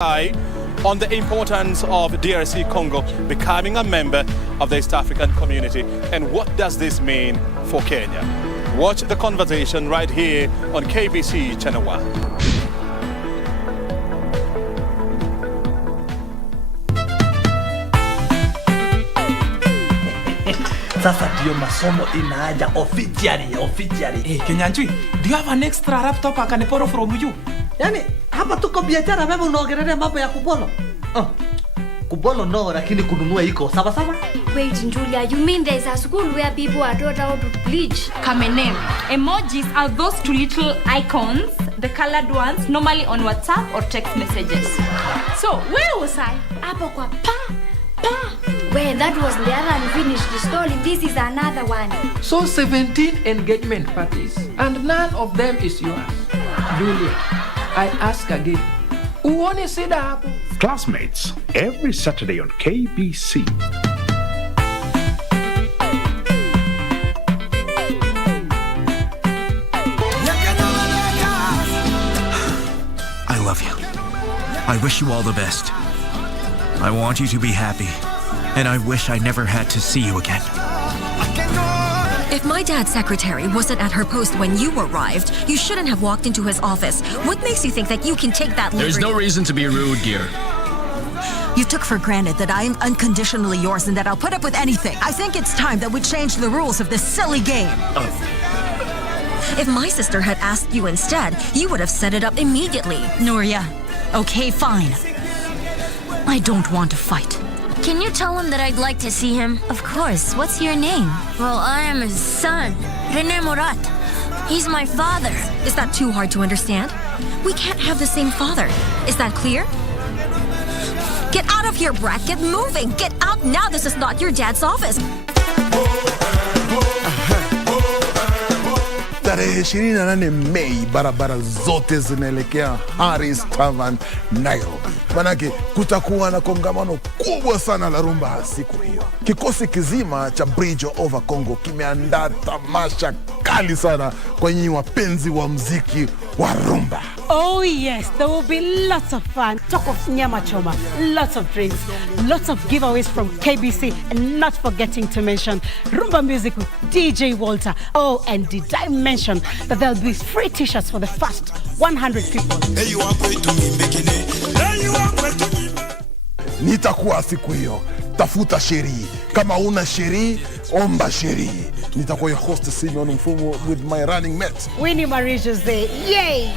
On the importance of DRC Congo becoming a member of the East African community, and what does this mean for Kenya? Watch the conversation right here on KBC Channel 1. Sasa ndio masomo inaanza officially. Kenyanjui, do you have an extra laptop I can borrow from you? Yani hapa tuko biashara, wewe unaongelea mambo ya kubolo. Kubolo no, lakini kununua iko sawa sawa. Wait, Julia, you mean there's a school where people are taught how to bleach? Kamenem. Emojis are those two little icons, the colored ones, normally on WhatsApp or text messages. So, where was I? Hapo kwa pa. Wait, that was the other unfinished story. This is another one. So 17 engagement parties, and none of them is yours. Julia, I ask again, uone sida hapo? Classmates, every Saturday on KBC. I love you. I wish you all the best. I want you to be happy. And I wish I never had to see you again. If my dad's secretary wasn't at her post when you arrived, you shouldn't have walked into his office. What makes you think that you can take that liberty? There's no reason to be rude, dear. You took for granted that I am unconditionally yours and that I'll put up with anything. I think it's time that we change the rules of this silly game. If my sister had asked you instead, you would have set it up immediately. Nuria, okay, fine. I don't want to fight. Can you tell him that I'd like to see him? Of course. What's your name? Well, I am his son, René Murat. He's my father. Is that too hard to understand? We can't have the same father. Is that clear? Get out of here, Brat. Get moving. Get out now. This is not your dad's office. Tarehe 28 Mei, barabara zote zinaelekea Harris Tavern, Nairobi. Manake kutakuwa na kongamano kubwa sana la rumba siku hiyo. Kikosi kizima cha Bridge Over Congo kimeandaa tamasha kali sana kwa nyinyi wapenzi wa muziki wa rumba. Oh yes, there will be lots of fun. Talk of nyama choma, lots of drinks, lots of giveaways from KBC, and not forgetting to mention rumba music with DJ Walter. Oh, and did I mention that there'll be free t-shirts for the first 100 people. Hey, you are going to me, making it. Hey, you are going to me. Nitakuwa siku hiyo. Tafuta sheri. Kama una sheri, omba sheri. Nitakuwa your host Simeon Mfumo with my running mate Winnie Marie Jose. Yay!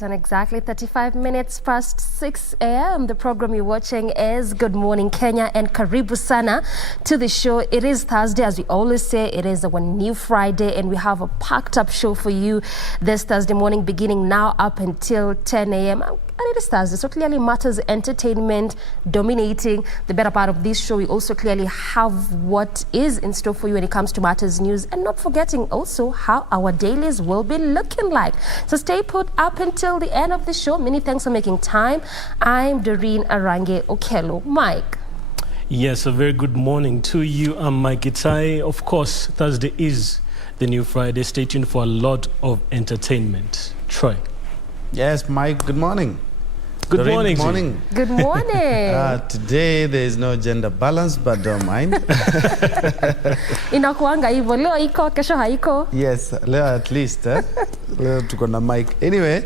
And exactly 35 minutes past 6 a.m. The program you're watching is Good Morning Kenya, and karibu sana to the show. It is Thursday, as we always say. It is our new Friday, and we have a packed up show for you this Thursday morning, beginning now up until 10 a.m. And it is Thursday, so clearly matters entertainment dominating the better part of this show. We also clearly have what is in store for you when it comes to matters news, and not forgetting also how our dailies will be looking like. So stay put up until the end of the show. Many thanks for making time. I'm Doreen Arange Okelo. Mike. Yes, a very good morning to you. I'm Mike Itai. Of course, Thursday is the new Friday. Stay tuned for a lot of entertainment. Troy. Yes, Mike, good morning. Good morning. Good morning. Good morning. Today there is no gender balance, but don't mind. Inakuanga hivyo, leo iko, kesho haiko. Yes, leo at least. Tuko na mic. Anyway,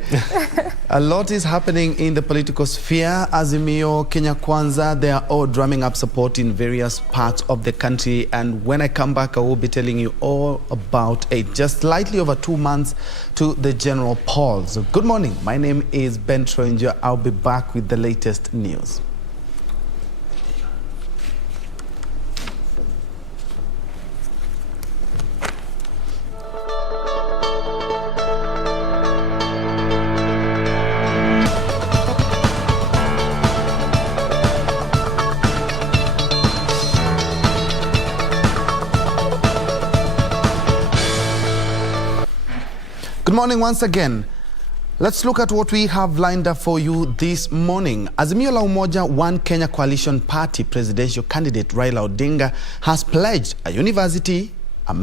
a lot is happening in the political sphere. Azimio, Kenya Kwanza, they are all drumming up support in various parts of the country. And when I come back, I will be telling you all about it. Just slightly over 2 months to the general polls. So good morning. My name is Ben Troinja. I'll be back with the latest news. Good morning once again. Let's look at what we have lined up for you this morning. Azimio la Umoja One Kenya Coalition Party presidential candidate Raila Odinga has pledged a university, a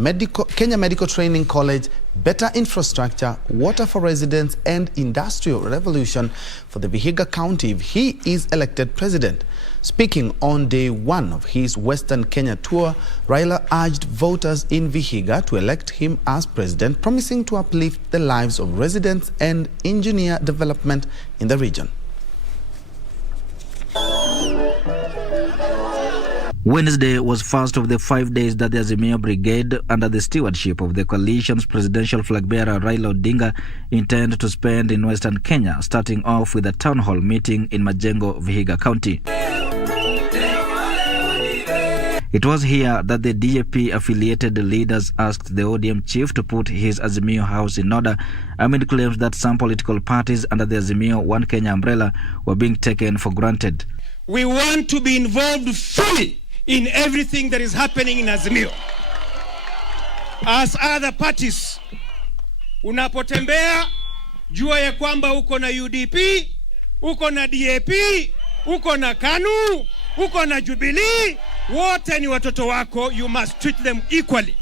Kenya Medical Training College, better infrastructure, water for residents, and industrial revolution for the Vihiga County if he is elected president. Speaking on day one of his Western Kenya tour, Raila urged voters in Vihiga to elect him as president, promising to uplift the lives of residents and engineer development in the region. Wednesday was first of the 5 days that the Azimio Brigade, under the stewardship of the coalition's presidential flag bearer Raila Odinga, intend to spend in Western Kenya, starting off with a town hall meeting in Majengo, Vihiga County. It was here that the DAP-affiliated leaders asked the ODM chief to put his Azimio house in order amid claims that some political parties under the Azimio One Kenya umbrella were being taken for granted. We want to be involved fully in everything that is happening in Azimio. As other parties, unapotembea, jua ya kwamba uko na UDP, uko na DAP, uko na KANU, uko na Jubilee, wote ni watoto wako, you must treat them equally.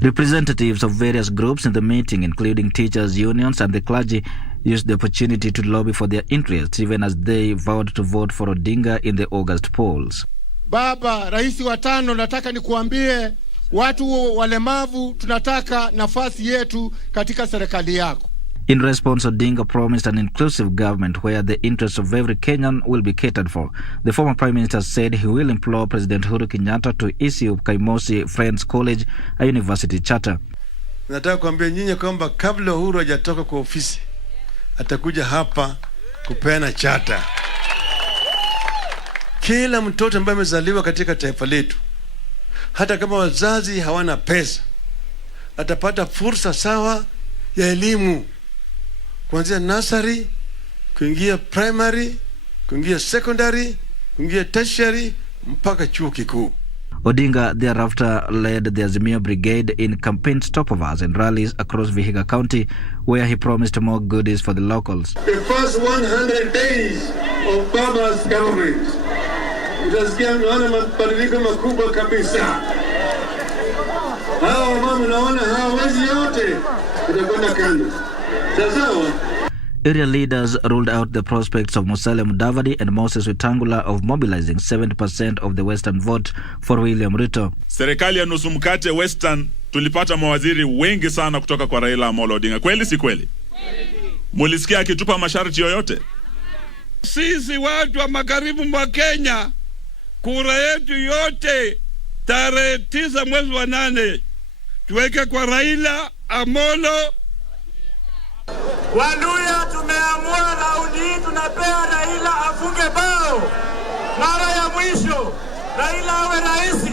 Representatives of various groups in the meeting, including teachers' unions and the clergy, used the opportunity to lobby for their interests, even as they vowed to vote for Odinga in the August polls. Baba, Rais wa tano, nataka nikuambie watu walemavu tunataka nafasi yetu katika serikali yako. In response, Odinga promised an inclusive government where the interests of every Kenyan will be catered for. The former Prime Minister said he will implore President Uhuru Kenyatta to issue Kaimosi Friends College a university charter. Nataka kuambia nyinyi kwamba kabla Uhuru hajatoka kwa ofisi, atakuja hapa kupeana charter. Kila mtoto ambaye amezaliwa katika taifa letu, hata kama wazazi hawana pesa, atapata fursa sawa ya elimu. Kuanzia nursery, kuingia primary, kuingia secondary, kuingia tertiary, mpaka chuo kikuu. Odinga thereafter led the Azimio Brigade in campaign stopovers and rallies across Vihiga County, where he promised more goodies for the locals. The first 100 days of Baba's government, utasikia mnaona mabadiliko makubwa kabisa. Hawa mama naona hawawezi yote, utakwenda kando. Sawa. Area leaders ruled out the prospects of Musalia Mudavadi and Moses Wetangula of mobilizing 70% of the Western vote for William Ruto. Serikali ya nusu mkate Western tulipata mawaziri wengi sana kutoka kwa Raila Amolo Odinga. Kweli si kweli? Mulisikia akitupa masharti yoyote? Sisi watu wa magharibi mwa Kenya, kura yetu yote tarehe 9 mwezi wa 8 tuweke kwa Raila Amolo. Waluya tumeamua raundi hii tunapea Raila afunge bao. Mara ya mwisho Raila awe rais.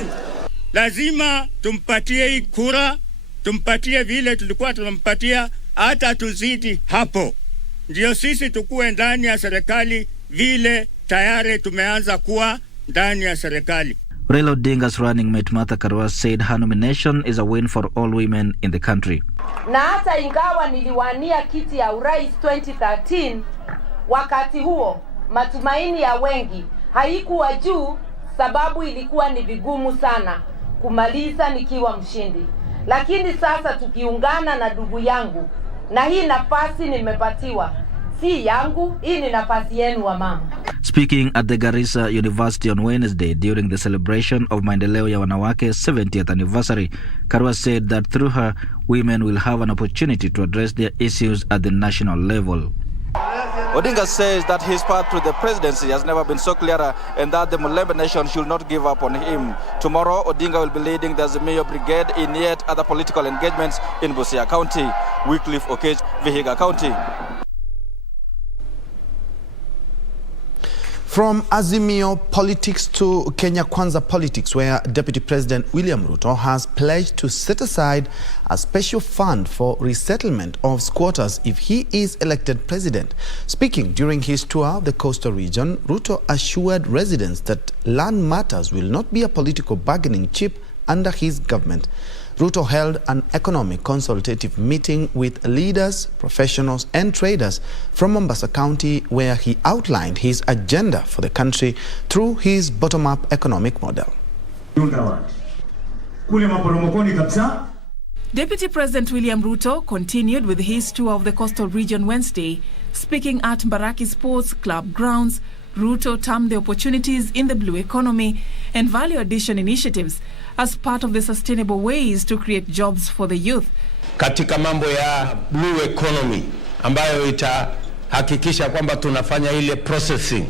Lazima tumpatie hii kura, tumpatie vile tulikuwa tunampatia, hata tuzidi hapo. Ndio sisi tukue ndani ya serikali vile tayari tumeanza kuwa ndani ya serikali. Raila Odinga's running mate Martha Karua said her nomination is a win for all women in the country. Na hata ingawa niliwania kiti ya urais 2013, wakati huo matumaini ya wengi haikuwa juu, sababu ilikuwa ni vigumu sana kumaliza nikiwa mshindi. Lakini sasa tukiungana na ndugu yangu, na hii nafasi nimepatiwa si yangu, hii ni nafasi yenu wa mama. Speaking at the Garissa University on Wednesday during the celebration of Maendeleo ya Wanawake 70th anniversary, Karua said that through her, women will have an opportunity to address their issues at the national level. Odinga says that his path to the presidency has never been so clear and that the Mulembe nation should not give up on him. Tomorrow, Odinga will be leading the Azimio Brigade in yet other political engagements in Busia County, Wycliffe Okech, Vihiga County. From Azimio politics to Kenya Kwanza politics, where Deputy President William Ruto has pledged to set aside a special fund for resettlement of squatters if he is elected president. Speaking during his tour of the coastal region, Ruto assured residents that land matters will not be a political bargaining chip under his government. Ruto held an economic consultative meeting with leaders, professionals and traders from Mombasa County, where he outlined his agenda for the country through his bottom-up economic model. Deputy President William Ruto continued with his tour of the coastal region Wednesday. Speaking at Mbaraki Sports Club grounds, Ruto termed the opportunities in the blue economy and value addition initiatives as part of the sustainable ways to create jobs for the youth. Katika mambo ya blue economy ambayo itahakikisha kwamba tunafanya ile processing,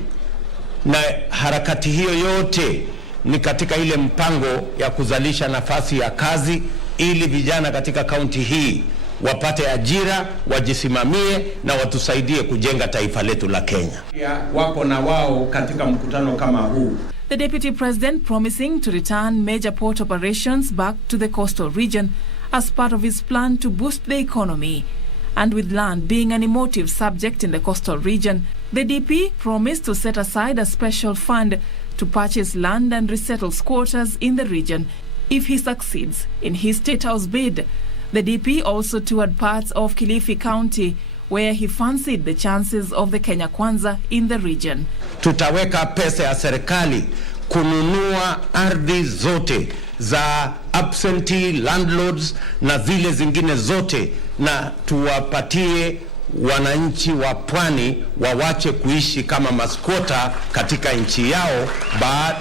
na harakati hiyo yote ni katika ile mpango ya kuzalisha nafasi ya kazi ili vijana katika kaunti hii wapate ajira, wajisimamie na watusaidie kujenga taifa letu la Kenya. Wako na wao katika mkutano kama huu. The Deputy President promising to return major port operations back to the coastal region as part of his plan to boost the economy. And with land being an emotive subject in the coastal region, the DP promised to set aside a special fund to purchase land and resettle squatters in the region if he succeeds in his State House bid. The DP also toured parts of Kilifi County, where he fancied the chances of the Kenya Kwanza in the region. Tutaweka pesa ya serikali kununua ardhi zote za absentee landlords na zile zingine zote, na tuwapatie wananchi wa pwani wawache kuishi kama maskota katika nchi yao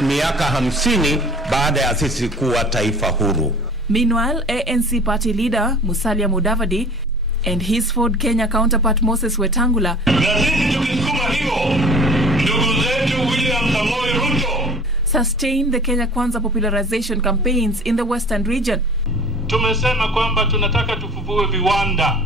miaka 50 baada ya sisi kuwa taifa huru. Meanwhile, ANC party leader Musalia Mudavadi and his Ford Kenya counterpart Moses Wetangula sustained the Kenya Kwanza popularization campaigns in the western region. Tumesema kwamba tunataka tufufue viwanda.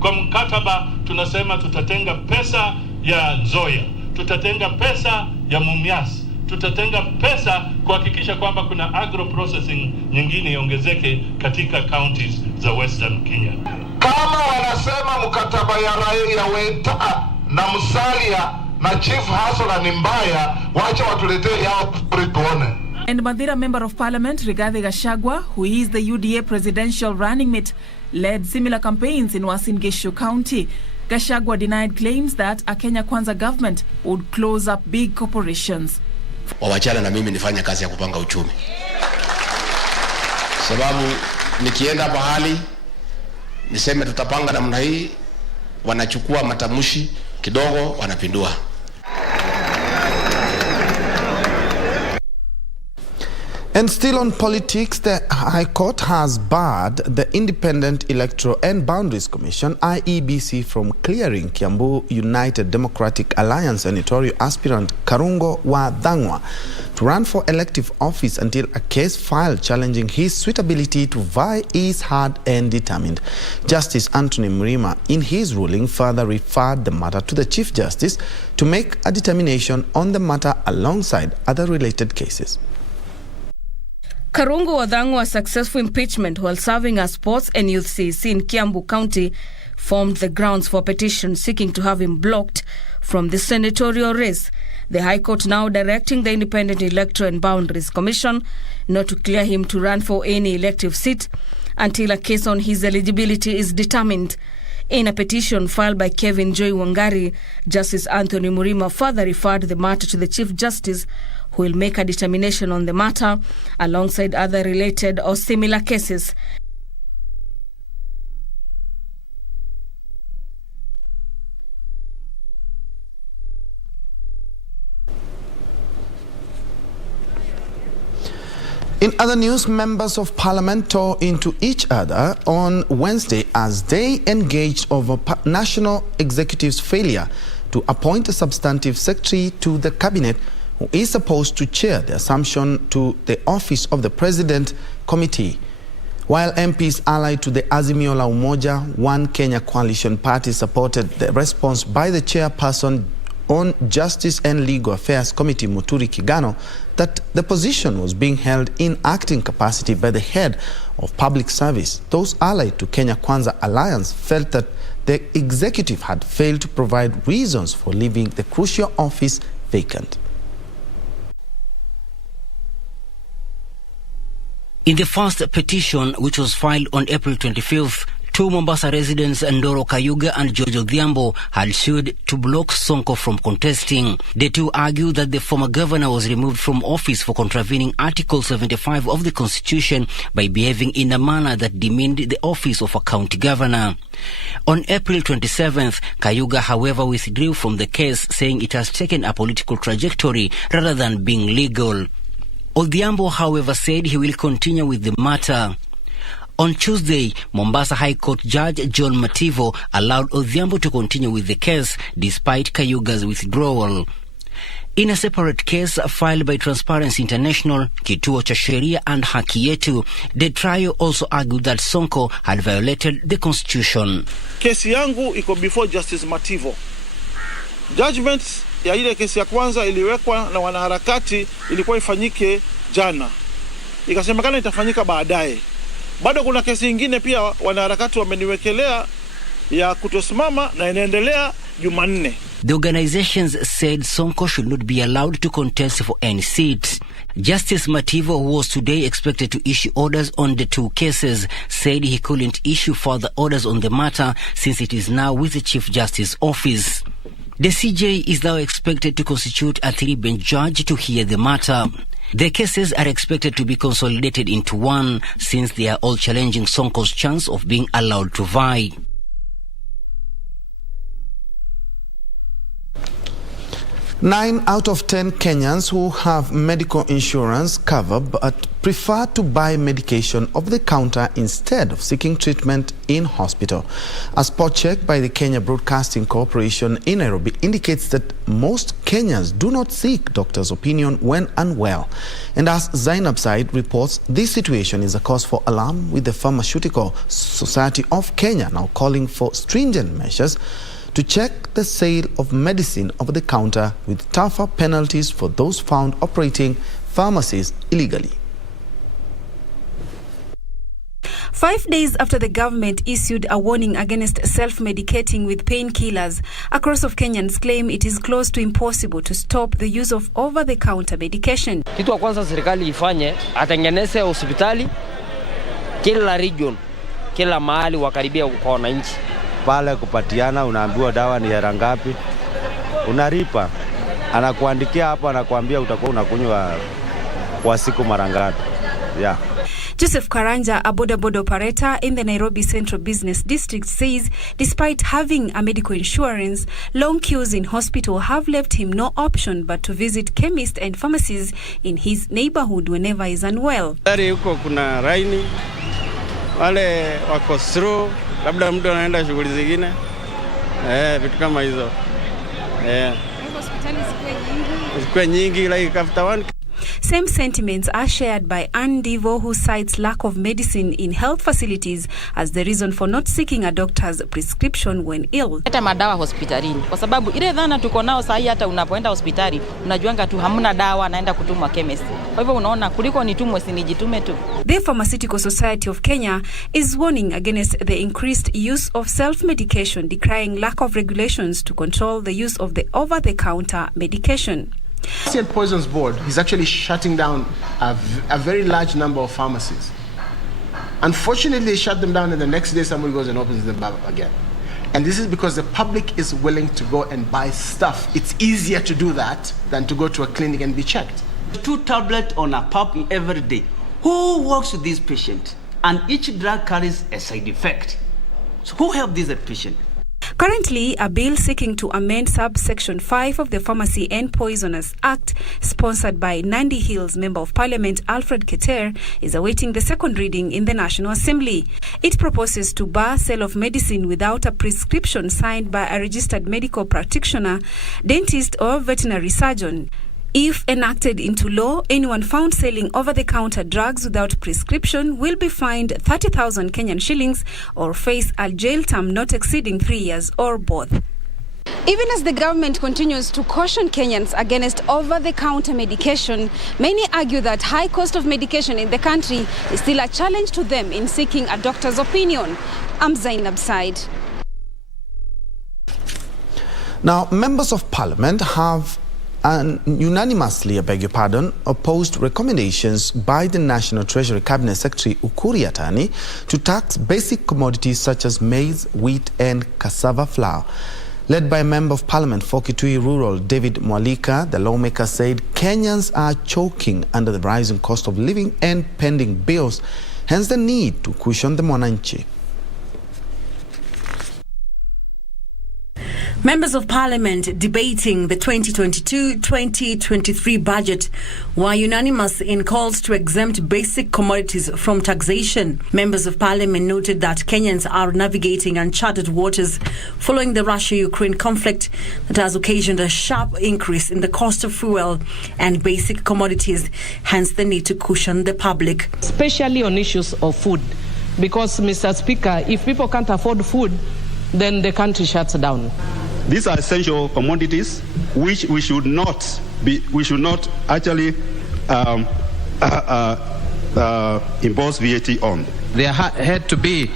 Kwa mkataba tunasema tutatenga pesa ya Nzoia, tutatenga pesa ya Mumias, tutatenga pesa kuhakikisha kwamba kuna agro processing nyingine iongezeke katika counties za Western Kenya. Kama wanasema mkataba ya Weta na Musalia na Chief Hassan ni mbaya, wacha watuletee yao tuone. And Madira Member of Parliament Rigathi Gachagua, who is the UDA presidential running mate, led similar campaigns in Uasin Gishu County. Gachagua denied claims that a Kenya Kwanza government would close up big corporations. Wawachana na mimi nifanye kazi ya kupanga uchumi, sababu nikienda mahali niseme tutapanga namna hii, wanachukua matamushi kidogo wanapindua. And still on politics, the High Court has barred the Independent Electoral and Boundaries Commission, IEBC, from clearing Kiambu United Democratic Alliance senatorial aspirant Karungo Wathang'wa to run for elective office until a case filed challenging his suitability to vie is heard and determined. Justice Anthony Mrima, in his ruling, further referred the matter to the Chief Justice to make a determination on the matter alongside other related cases. Karungo Wathang'wa's successful impeachment while serving as sports and youth CEC in Kiambu County formed the grounds for a petition seeking to have him blocked from the senatorial race. The High Court now directing the Independent Electoral and Boundaries Commission not to clear him to run for any elective seat until a case on his eligibility is determined. In a petition filed by Kevin Joy Wangari, Justice Anthony Mrima further referred the matter to the Chief Justice, who will make a determination on the matter alongside other related or similar cases. In other news, members of parliament tore into each other on Wednesday as they engaged over National Executive's failure to appoint a substantive secretary to the cabinet who is supposed to chair the assumption to the office of the President Committee. While MPs allied to the Azimio la Umoja One Kenya Coalition Party supported the response by the chairperson on Justice and Legal Affairs Committee, Muturi Kigano, that the position was being held in acting capacity by the head of public service. Those allied to Kenya Kwanza Alliance felt that the executive had failed to provide reasons for leaving the crucial office vacant. In the first petition, which was filed on April 25th, two Mombasa residents, Ndoro Kayuga and George Odhiambo, had sued to block Sonko from contesting. The two argued that the former governor was removed from office for contravening Article 75 of the Constitution by behaving in a manner that demeaned the office of a county governor. On April 27th, Kayuga, however, withdrew from the case, saying it has taken a political trajectory rather than being legal. Odhiambo, however, said he will continue with the matter. On Tuesday, Mombasa High Court Judge John Mativo allowed Odhiambo to continue with the case despite Kayuga's withdrawal. In a separate case filed by Transparency International, Kituo cha Sheria and Haki Yetu, the trio also argued that Sonko had violated the Constitution. Kesi yangu iko before Justice Mativo. Judgment ya ile kesi ya kwanza iliwekwa na wanaharakati ilikuwa ifanyike jana. Ikasemekana itafanyika baadaye. Bado kuna kesi nyingine pia wanaharakati wameniwekelea ya kutosimama na inaendelea Jumanne. The organizations said Sonko should not be allowed to contest for any seat. Justice Mativo, who was today expected to issue orders on the two cases, said he couldn't issue further orders on the matter since it is now with the Chief Justice Office. The CJ is now expected to constitute a three-bench judge to hear the matter. The cases are expected to be consolidated into one, since they are all challenging Sonko's chance of being allowed to vie. Nine out of 10 Kenyans who have medical insurance cover but prefer to buy medication over the counter instead of seeking treatment in hospital. A spot check by the Kenya Broadcasting Corporation in Nairobi indicates that most Kenyans do not seek doctor's opinion when unwell. And as Zainab Said reports, this situation is a cause for alarm, with the Pharmaceutical Society of Kenya now calling for stringent measures to check the sale of medicine over the counter, with tougher penalties for those found operating pharmacies illegally. 5 days after the government issued a warning against self-medicating with painkillers, a cross of Kenyans claim it is close to impossible to stop the use of over-the-counter medication. Kitu ya kwanza serikali ifanye, atengeneze hospitali kila region, kila mahali wakaribia kwa wananchi. Pale kupatiana, unaambiwa dawa ni hela ngapi, unalipa, anakuandikia hapo, anakuambia utakuwa unakunywa kwa siku mara ngapi. Yeah. Joseph Karanja, a boda operator in the Nairobi Central Business District, says despite having a medical insurance, long queues in hospital have left him no option but to visit chemists and pharmacies in his neighborhood whenever he is unwell. Dari huko kuna raini, wale wako through, labda mtu anaenda shughuli zingine, vitu kama hizo. Hospitali zikuwe nyingi like after one. Same sentiments are shared by Ann Divo, who cites lack of medicine in health facilities as the reason for not seeking a doctor's prescription when ill. Hata madawa hospitalini, kwa sababu ile dhana tuko nao sahi, hata unapoenda hospitali unajuanga tu hamna dawa, naenda kutumwa chemist. Kwa hivyo unaona kuliko nitumwe sinijitume tu. The Pharmaceutical Society of Kenya is warning against the increased use of self-medication, decrying lack of regulations to control the use of the over-the-counter medication. The Poisons Board is actually shutting down a very large number of pharmacies. Unfortunately, they shut them down, and the next day somebody goes and opens them up again. And this is because the public is willing to go and buy stuff. It's easier to do that than to go to a clinic and be checked. 2 tablets on a pump every day. Who works with this patient? And each drug carries a side effect. So who helps this patient? Currently, a bill seeking to amend subsection 5 of the Pharmacy and Poisoners Act, sponsored by Nandi Hills Member of Parliament Alfred Keter, is awaiting the second reading in the National Assembly. It proposes to bar sale of medicine without a prescription signed by a registered medical practitioner, dentist or veterinary surgeon. If enacted into law, anyone found selling over-the-counter drugs without prescription will be fined 30,000 Kenyan shillings or face a jail term not exceeding 3 years or both. Even as the government continues to caution Kenyans against over-the-counter medication, many argue that high cost of medication in the country is still a challenge to them in seeking a doctor's opinion. I'm Zainab Said. Now, members of parliament have unanimously, opposed recommendations by the National Treasury Cabinet Secretary Ukur Yatani to tax basic commodities such as maize, wheat and cassava flour. Led by Member of Parliament for Kitui Rural, David Mwalika, the lawmaker said Kenyans are choking under the rising cost of living and pending bills, hence the need to cushion the mwananchi. Members of Parliament debating the 2022-2023 budget were unanimous in calls to exempt basic commodities from taxation. Members of Parliament noted that Kenyans are navigating uncharted waters following the Russia-Ukraine conflict that has occasioned a sharp increase in the cost of fuel and basic commodities, hence the need to cushion the public. Especially on issues of food, because, Mr. Speaker, if people can't afford food, then the country shuts down. These are essential commodities which we should not actually impose VAT on. There had to be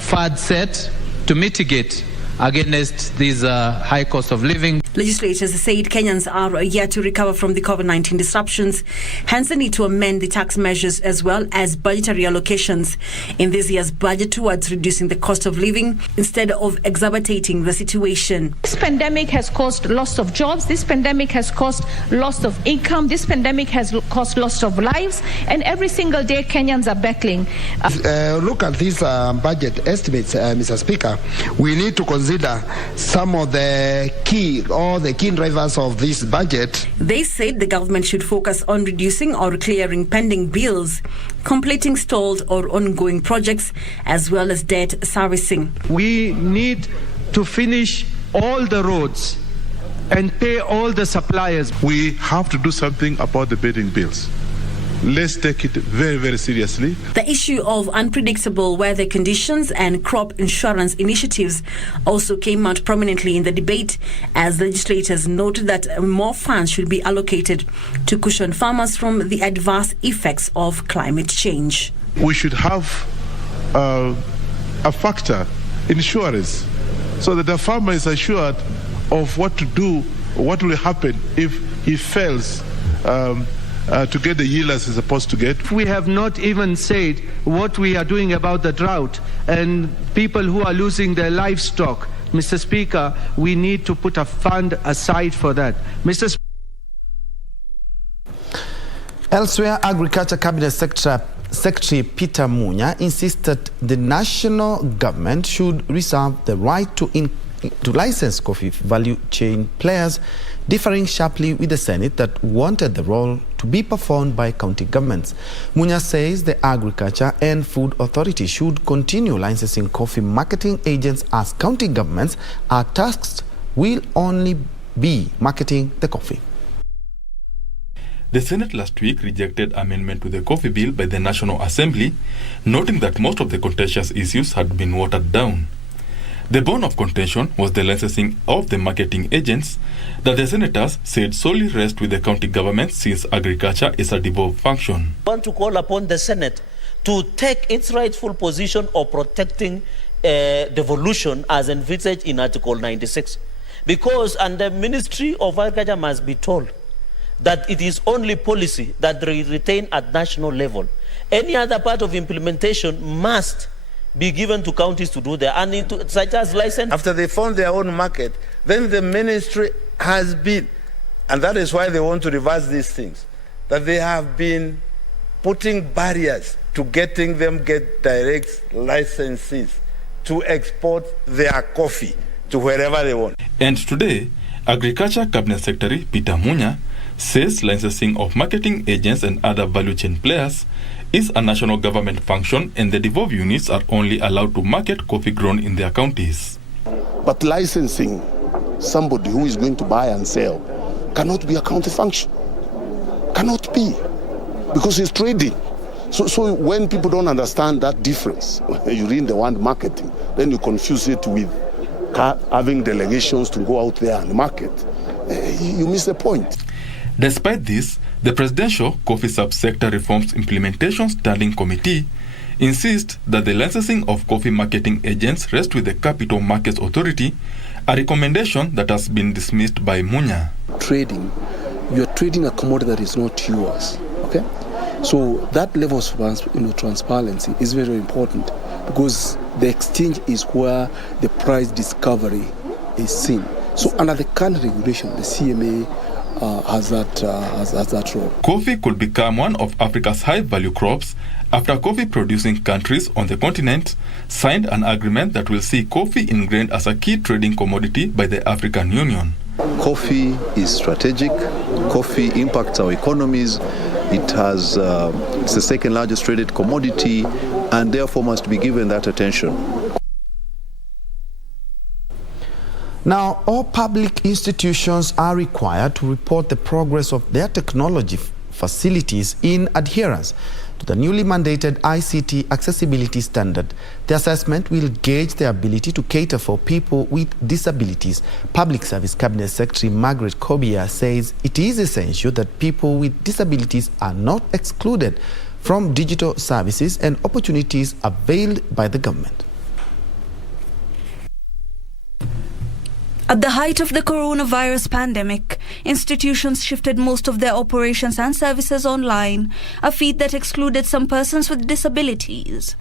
fund set to mitigate against this high cost of living. Legislators said Kenyans are yet to recover from the COVID-19 disruptions, hence the need to amend the tax measures as well as budgetary allocations in this year's budget towards reducing the cost of living instead of exacerbating the situation. This pandemic has caused loss of jobs, this pandemic has caused loss of income, this pandemic has caused loss of lives, and every single day Kenyans are battling. Look at these budget estimates, Mr. Speaker. We need to consider some of the key drivers of this budget. They said the government should focus on reducing or clearing pending bills, completing stalled or ongoing projects, as well as debt servicing. We need to finish all the roads and pay all the suppliers. We have to do something about the pending bills. Let's take it very, very seriously. The issue of unpredictable weather conditions and crop insurance initiatives also came out prominently in the debate, as legislators noted that more funds should be allocated to cushion farmers from the adverse effects of climate change. We should have a factor, insurance, so that the farmer is assured of what to do, what will happen if he fails to get the yield as he's supposed to get. We have not even said what we are doing about the drought and people who are losing their livestock. Mr. Speaker, we need to put a fund aside for that. Elsewhere, Agriculture Cabinet Secretary Peter Munya insisted the national government should reserve the right to license coffee value chain players, differing sharply with the Senate that wanted the role to be performed by county governments. Munya says the Agriculture and Food Authority should continue licensing coffee marketing agents, as county governments are tasked will only be marketing the coffee. The Senate last week rejected amendment to the coffee bill by the National Assembly, noting that most of the contentious issues had been watered down. The bone of contention was the licensing of the marketing agents that the senators said solely rest with the county government, since agriculture is a devolved function. I want to call upon the Senate to take its rightful position of protecting devolution as envisaged in Article 96. Because the Ministry of Agriculture must be told that it is only policy that we retain at national level. Any other part of implementation must be given to counties to do that, and such as license. After they found their own market, then the ministry has been, and that is why they want to reverse these things, that they have been putting barriers to get direct licenses to export their coffee to wherever they want. And today, Agriculture Cabinet Secretary Peter Munya says licensing of marketing agents and other value chain players is a national government function, and the devolved units are only allowed to market coffee grown in their counties. But licensing somebody who is going to buy and sell cannot be a county function. Cannot be, because it's trading. So when people don't understand that difference, you read the word marketing, then you confuse it with having delegations to go out there and market. You miss the point. Despite this, the Presidential Coffee Subsector Reforms Implementation Standing Committee insists that the licensing of coffee marketing agents rests with the Capital Markets Authority, a recommendation that has been dismissed by Munya. Trading, you're trading a commodity that is not yours, okay? So that level of transparency is very important, because the exchange is where the price discovery is seen. So under the current regulation, the CMA has that role. Coffee could become one of Africa's high-value crops after coffee-producing countries on the continent signed an agreement that will see coffee ingrained as a key trading commodity by the African Union. Coffee is strategic. Coffee impacts our economies. It's the second largest traded commodity, and therefore must be given that attention. Now, all public institutions are required to report the progress of their technology facilities in adherence to the newly mandated ICT accessibility standard. The assessment will gauge the ability to cater for people with disabilities. Public Service Cabinet Secretary Margaret Kobia says it is essential that people with disabilities are not excluded from digital services and opportunities availed by the government. At the height of the coronavirus pandemic, institutions shifted most of their operations and services online, a feat that excluded some persons with disabilities.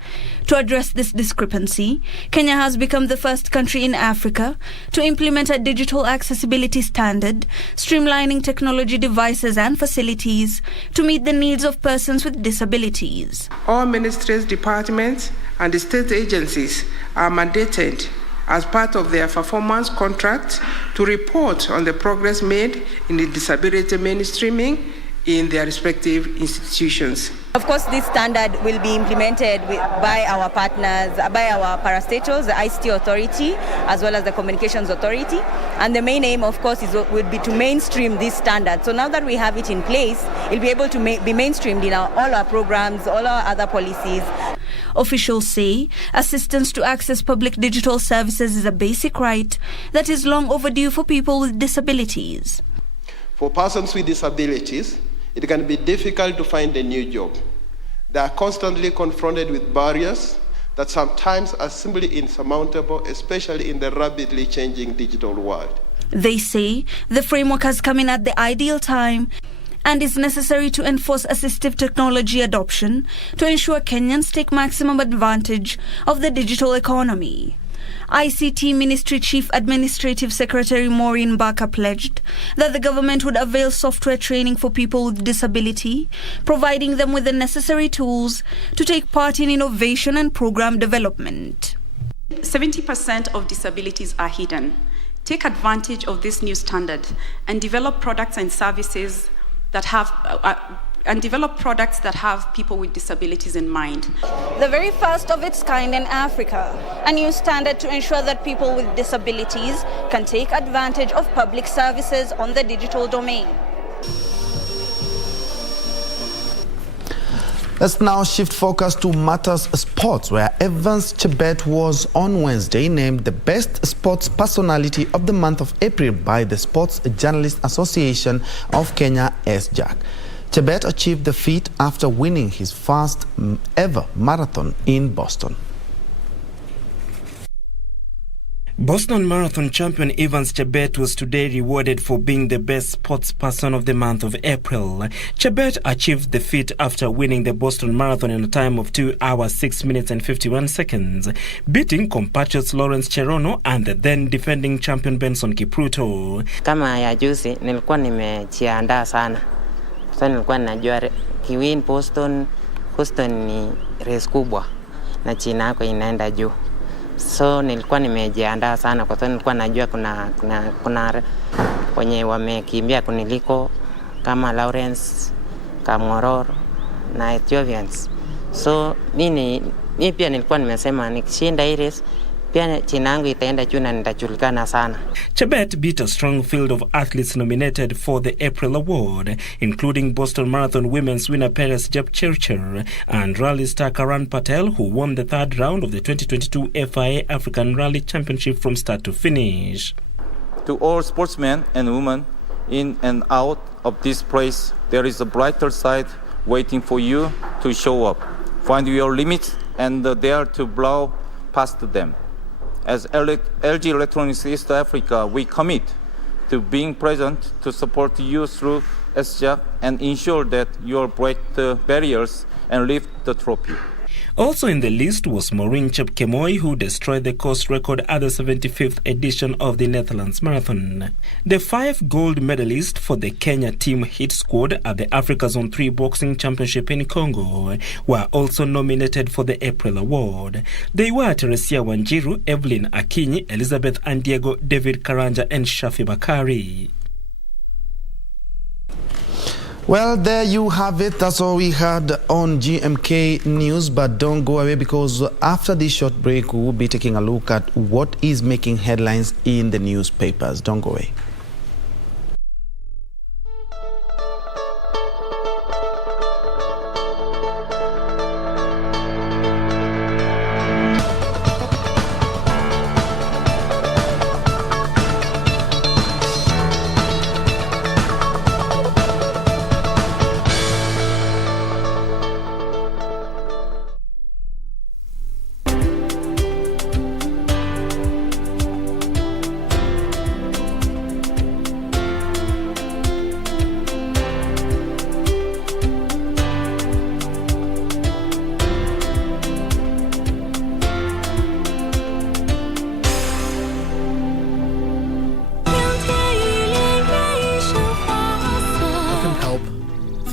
To address this discrepancy, Kenya has become the first country in Africa to implement a digital accessibility standard, streamlining technology devices and facilities to meet the needs of persons with disabilities. All ministries, departments, and state agencies are mandated as part of their performance contract to report on the progress made in the disability mainstreaming in their respective institutions. Of course, this standard will be implemented by our partners, by our parastatals, the ICT Authority, as well as the Communications Authority. And the main aim, of course, would be to mainstream this standard. So now that we have it in place, it'll be able to be mainstreamed in all our programs, all our other policies. Officials say assistance to access public digital services is a basic right that is long overdue for people with disabilities. For persons with disabilities, it can be difficult to find a new job. They are constantly confronted with barriers that sometimes are simply insurmountable, especially in the rapidly changing digital world. They say the framework has come in at the ideal time and is necessary to enforce assistive technology adoption to ensure Kenyans take maximum advantage of the digital economy. ICT Ministry Chief Administrative Secretary Maureen Barker pledged that the government would avail software training for people with disability, providing them with the necessary tools to take part in innovation and program development. 70% of disabilities are hidden. Take advantage of this new standard and develop products and services that have people with disabilities in mind. The very first of its kind in Africa, a new standard to ensure that people with disabilities can take advantage of public services on the digital domain. Let's now shift focus to matters sports, where Evans Chebet was on Wednesday named the best sports personality of the month of April by the Sports Journalists Association of Kenya, SJAC. Chebet achieved the feat after winning his first ever marathon in Boston. Boston Marathon champion Evans Chebet was today rewarded for being the best sports person of the month of April. Chebet achieved the feat after winning the Boston Marathon in a time of 2 hours, 6 minutes and 51 seconds, beating compatriots Lawrence Cherono and the then defending champion Benson Kipruto. Kama ya juzi nilikuwa nimejiandaa sana. Sasa nilikuwa najua kiwin Boston ni race kubwa na China yako inaenda juu. So nilikuwa nimejiandaa sana kwa sababu nilikuwa najua kuna wenye wamekimbia kuniliko kama Lawrence, Kamoror na Ethiopians. So mimi pia nilikuwa nimesema nikishinda hii race pia jina langu itaenda juu na nitajulikana sana. Chebet beat a strong field of athletes nominated for the April Award, including Boston Marathon women's winner Peres Jepchirchir and rally star Karan Patel, who won the third round of the 2022 FIA African Rally Championship from start to finish. To all sportsmen and women in and out of this place, there is a brighter side waiting for you to show up. Find your limits and dare to blow past them. As LG Electronics East Africa, we commit to being present to support you through SJAC and ensure that you break the barriers and lift the trophy. Also in the list was Maureen Chepkemoi, who destroyed the course record at the 75th edition of the Netherlands Marathon. The 5 gold medalists for the Kenya team hit squad at the Africa Zone 3 Boxing Championship in Congo were also nominated for the April Award. They were Teresia Wanjiru, Evelyn Akinyi, Elizabeth Andiego, David Karanja and Shafi Bakari. Well, there you have it. That's all we had on GMK News. But don't go away, because after this short break, we will be taking a look at what is making headlines in the newspapers. Don't go away.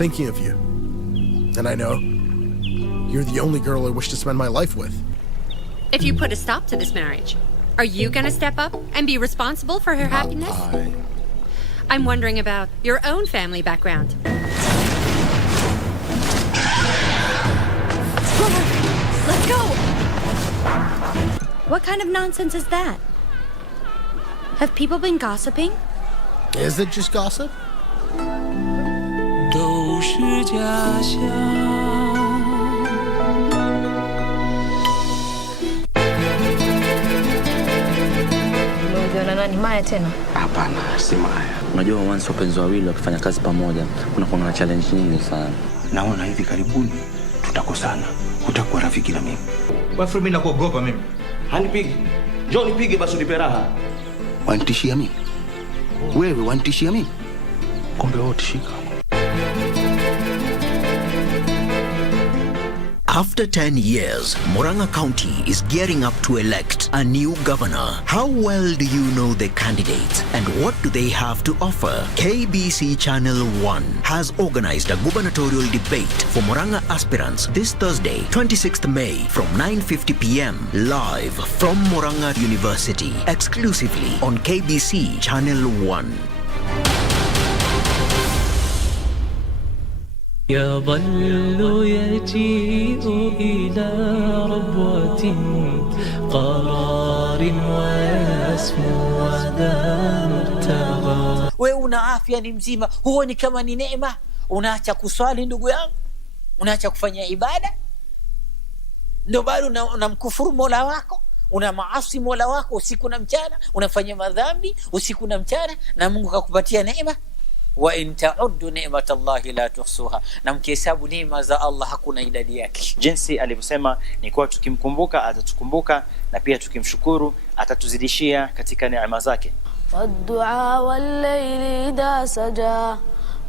Thinking of you. And I know you're the only girl I wish to spend my life with. If you put a stop to this marriage, are you going to step up and be responsible for her happiness? I'm wondering about your own family background. Let's go! What kind of nonsense is that? Have people been gossiping? Is it just gossip? Ni Maya tena? Hapana, si Maya. Unajua once wapenzi wawili wakifanya kazi pamoja, kuna na challenge nyingi sana. Naona hivi karibuni tutakosana. Utakuwa rafiki na mimi. Wafu mimi nakuogopa mimi. Hanipigi. Njoo nipige basi unipe raha. Wanitishia mimi? Wewe wanitishia mimi? Kumbe wewe utishika. After 10 years, Murang'a County is gearing up to elect a new governor. How well do you know the candidates and what do they have to offer? KBC Channel 1 has organized a gubernatorial debate for Murang'a aspirants this Thursday, 26th May from 9:50 p.m. live from Murang'a University, exclusively on KBC Channel 1. يظل يجيء إلى ربوة قرار ويسمو وذا مرتضى. Wewe una afya, ni mzima, huo ni kama ni neema. Unaacha kuswali ndugu yangu, unaacha kufanya ibada, ndio bado unamkufuru Mola wako, una maasi Mola wako usiku na mchana, unafanya madhambi usiku na mchana, na Mungu kakupatia neema. Wa in ta'uddu ni'matallahi la tuhsuha, na mkihesabu neema za Allah hakuna idadi yake. Jinsi alivyosema ni kwa tukimkumbuka atatukumbuka, na pia tukimshukuru atatuzidishia katika neema zake. Waddu'a wal-layli idha saja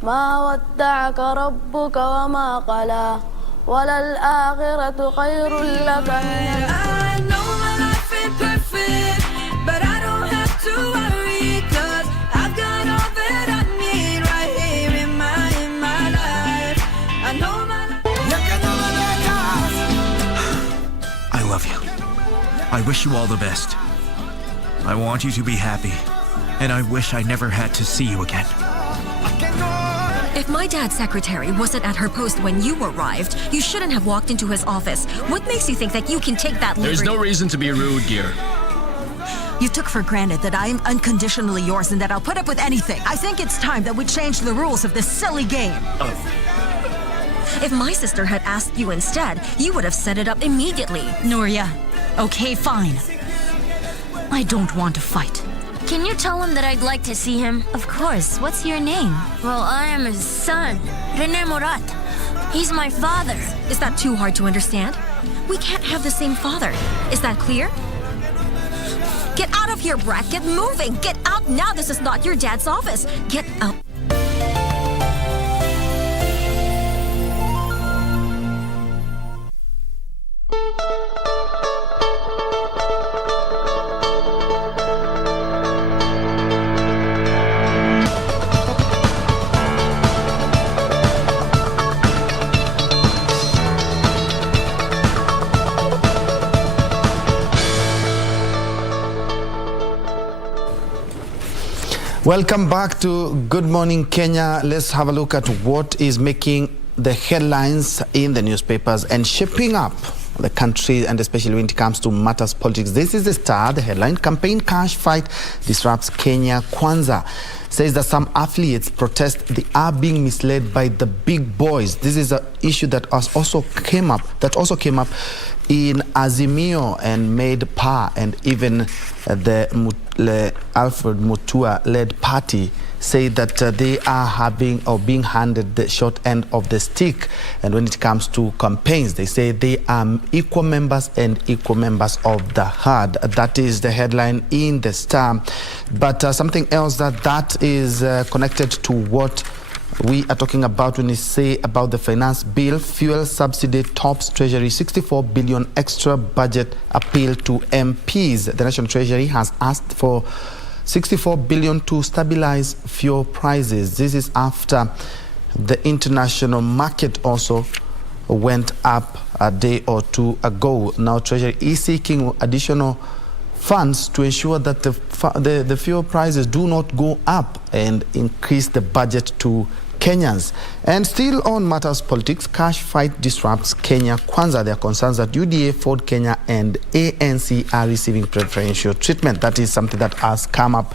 ma wadda'aka rabbuka wa ma qala walal akhiratu khairul laka min I love you. I wish you all the best. I want you to be happy, and I wish I never had to see you again. If my dad's secretary wasn't at her post when you arrived, you shouldn't have walked into his office. What makes you think that you can take that liberty? There's no reason to be rude, dear. You took for granted that I am unconditionally yours and that I'll put up with anything. I think it's time that we change the rules of this silly game. If my sister had asked you instead, you would have set it up immediately. Nuria, okay, fine. I don't want to fight. Can you tell him that I'd like to see him? Of course. What's your name? Well, I am his son, Rene Murat. He's my father. Is that too hard to understand? We can't have the same father. Is that clear? Get out of here, brat. Get moving. Get out now. This is not your dad's office. Get out. Welcome back to Good Morning Kenya. Let's have a look at what is making the headlines in the newspapers and shaping up the country, and especially when it comes to matters politics. This is the Star, the headline: campaign cash fight disrupts Kenya Kwanza. Says that some athletes protest they are being misled by the big boys. This is an issue that also came up in Azimio and made PA, and even the Alfred Mutua-led party say that they are having or being handed the short end of the stick. And when it comes to campaigns, they say they are equal members and equal members of the herd. That is the headline in the Star. But something else that is connected to what we are talking about when we say about the finance bill: fuel subsidy tops Treasury, 64 billion extra budget appeal to MPs. The National Treasury has asked for 64 billion to stabilize fuel prices. This is after the international market also went up a day or two ago. Now Treasury is seeking additional funds to ensure that the fuel prices do not go up and increase the budget to Kenyans. And still on matters politics, cash fight disrupts Kenya Kwanza. There are concerns that UDA, Ford Kenya and ANC are receiving preferential treatment. That is something that has come up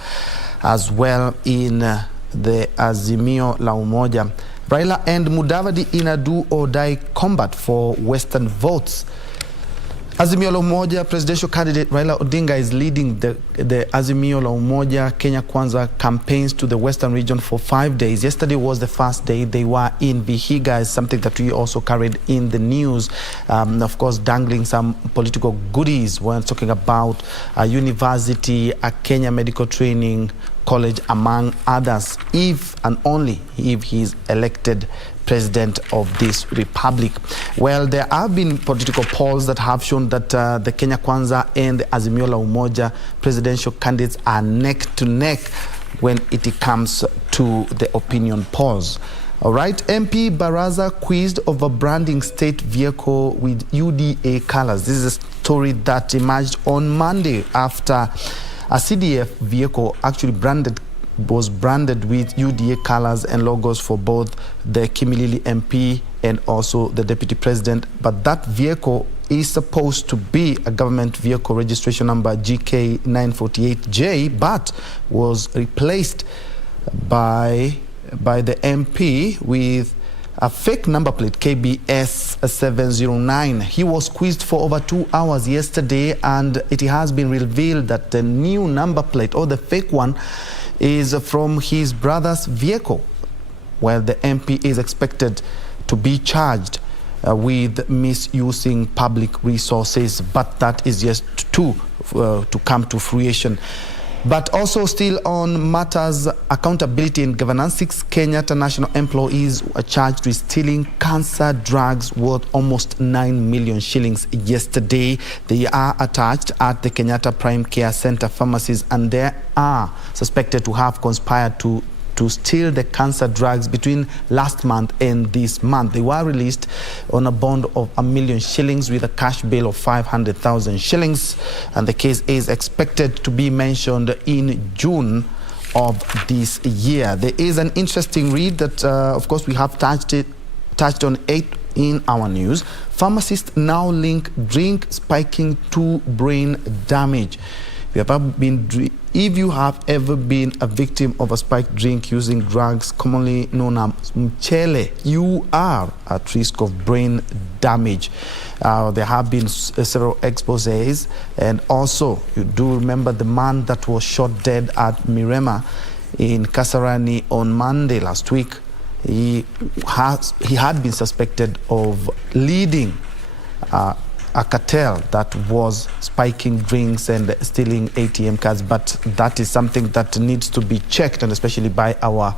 as well in the Azimio la Umoja. Raila and Mudavadi in a do-or-die combat for Western votes. Azimio la Umoja presidential candidate Raila Odinga is leading the Azimio la Umoja Kenya Kwanza campaigns to the Western region for 5 days. Yesterday was the first day. They were in Vihiga, is something that we also carried in the news. Of course, dangling some political goodies when talking about a university, a Kenya medical training college, among others, if and only if he is elected president of this republic. Well, there have been political polls that have shown that the Kenya Kwanza and the Azimio la Umoja presidential candidates are neck to neck when it comes to the opinion polls. All right, MP Baraza quizzed over branding state vehicle with UDA colors. This is a story that emerged on Monday after a CDF vehicle actually was branded with UDA colors and logos for both the Kimilili MP and also the Deputy President. But that vehicle is supposed to be a government vehicle, registration number GK948J, but was replaced by the MP with a fake number plate, KBS 709. He was quizzed for over 2 hours yesterday, and it has been revealed that the new number plate, or the fake one, is from his brother's vehicle, where the MP is expected to be charged with misusing public resources, but that is yet to come to fruition. But also still on matters accountability and governance, 6 Kenyatta national employees were charged with stealing cancer drugs worth almost 9 million shillings yesterday. They are attached at the Kenyatta Prime Care Center pharmacies, and they are suspected to have conspired to to steal the cancer drugs between last month and this month. They were released on a bond of 1 million shillings with a cash bail of 500,000 shillings, and the case is expected to be mentioned in June of this year. There is an interesting read that, of course, we have touched on it in our news. Pharmacists now link drink spiking to brain damage. If you have ever been a victim of a spiked drink using drugs commonly known as mchele, you are at risk of brain damage. There have been several exposés, and also you do remember the man that was shot dead at Mirema in Kasarani on Monday last week. He had been suspected of leading a cartel that was spiking drinks and stealing ATM cards, but that is something that needs to be checked, and especially by our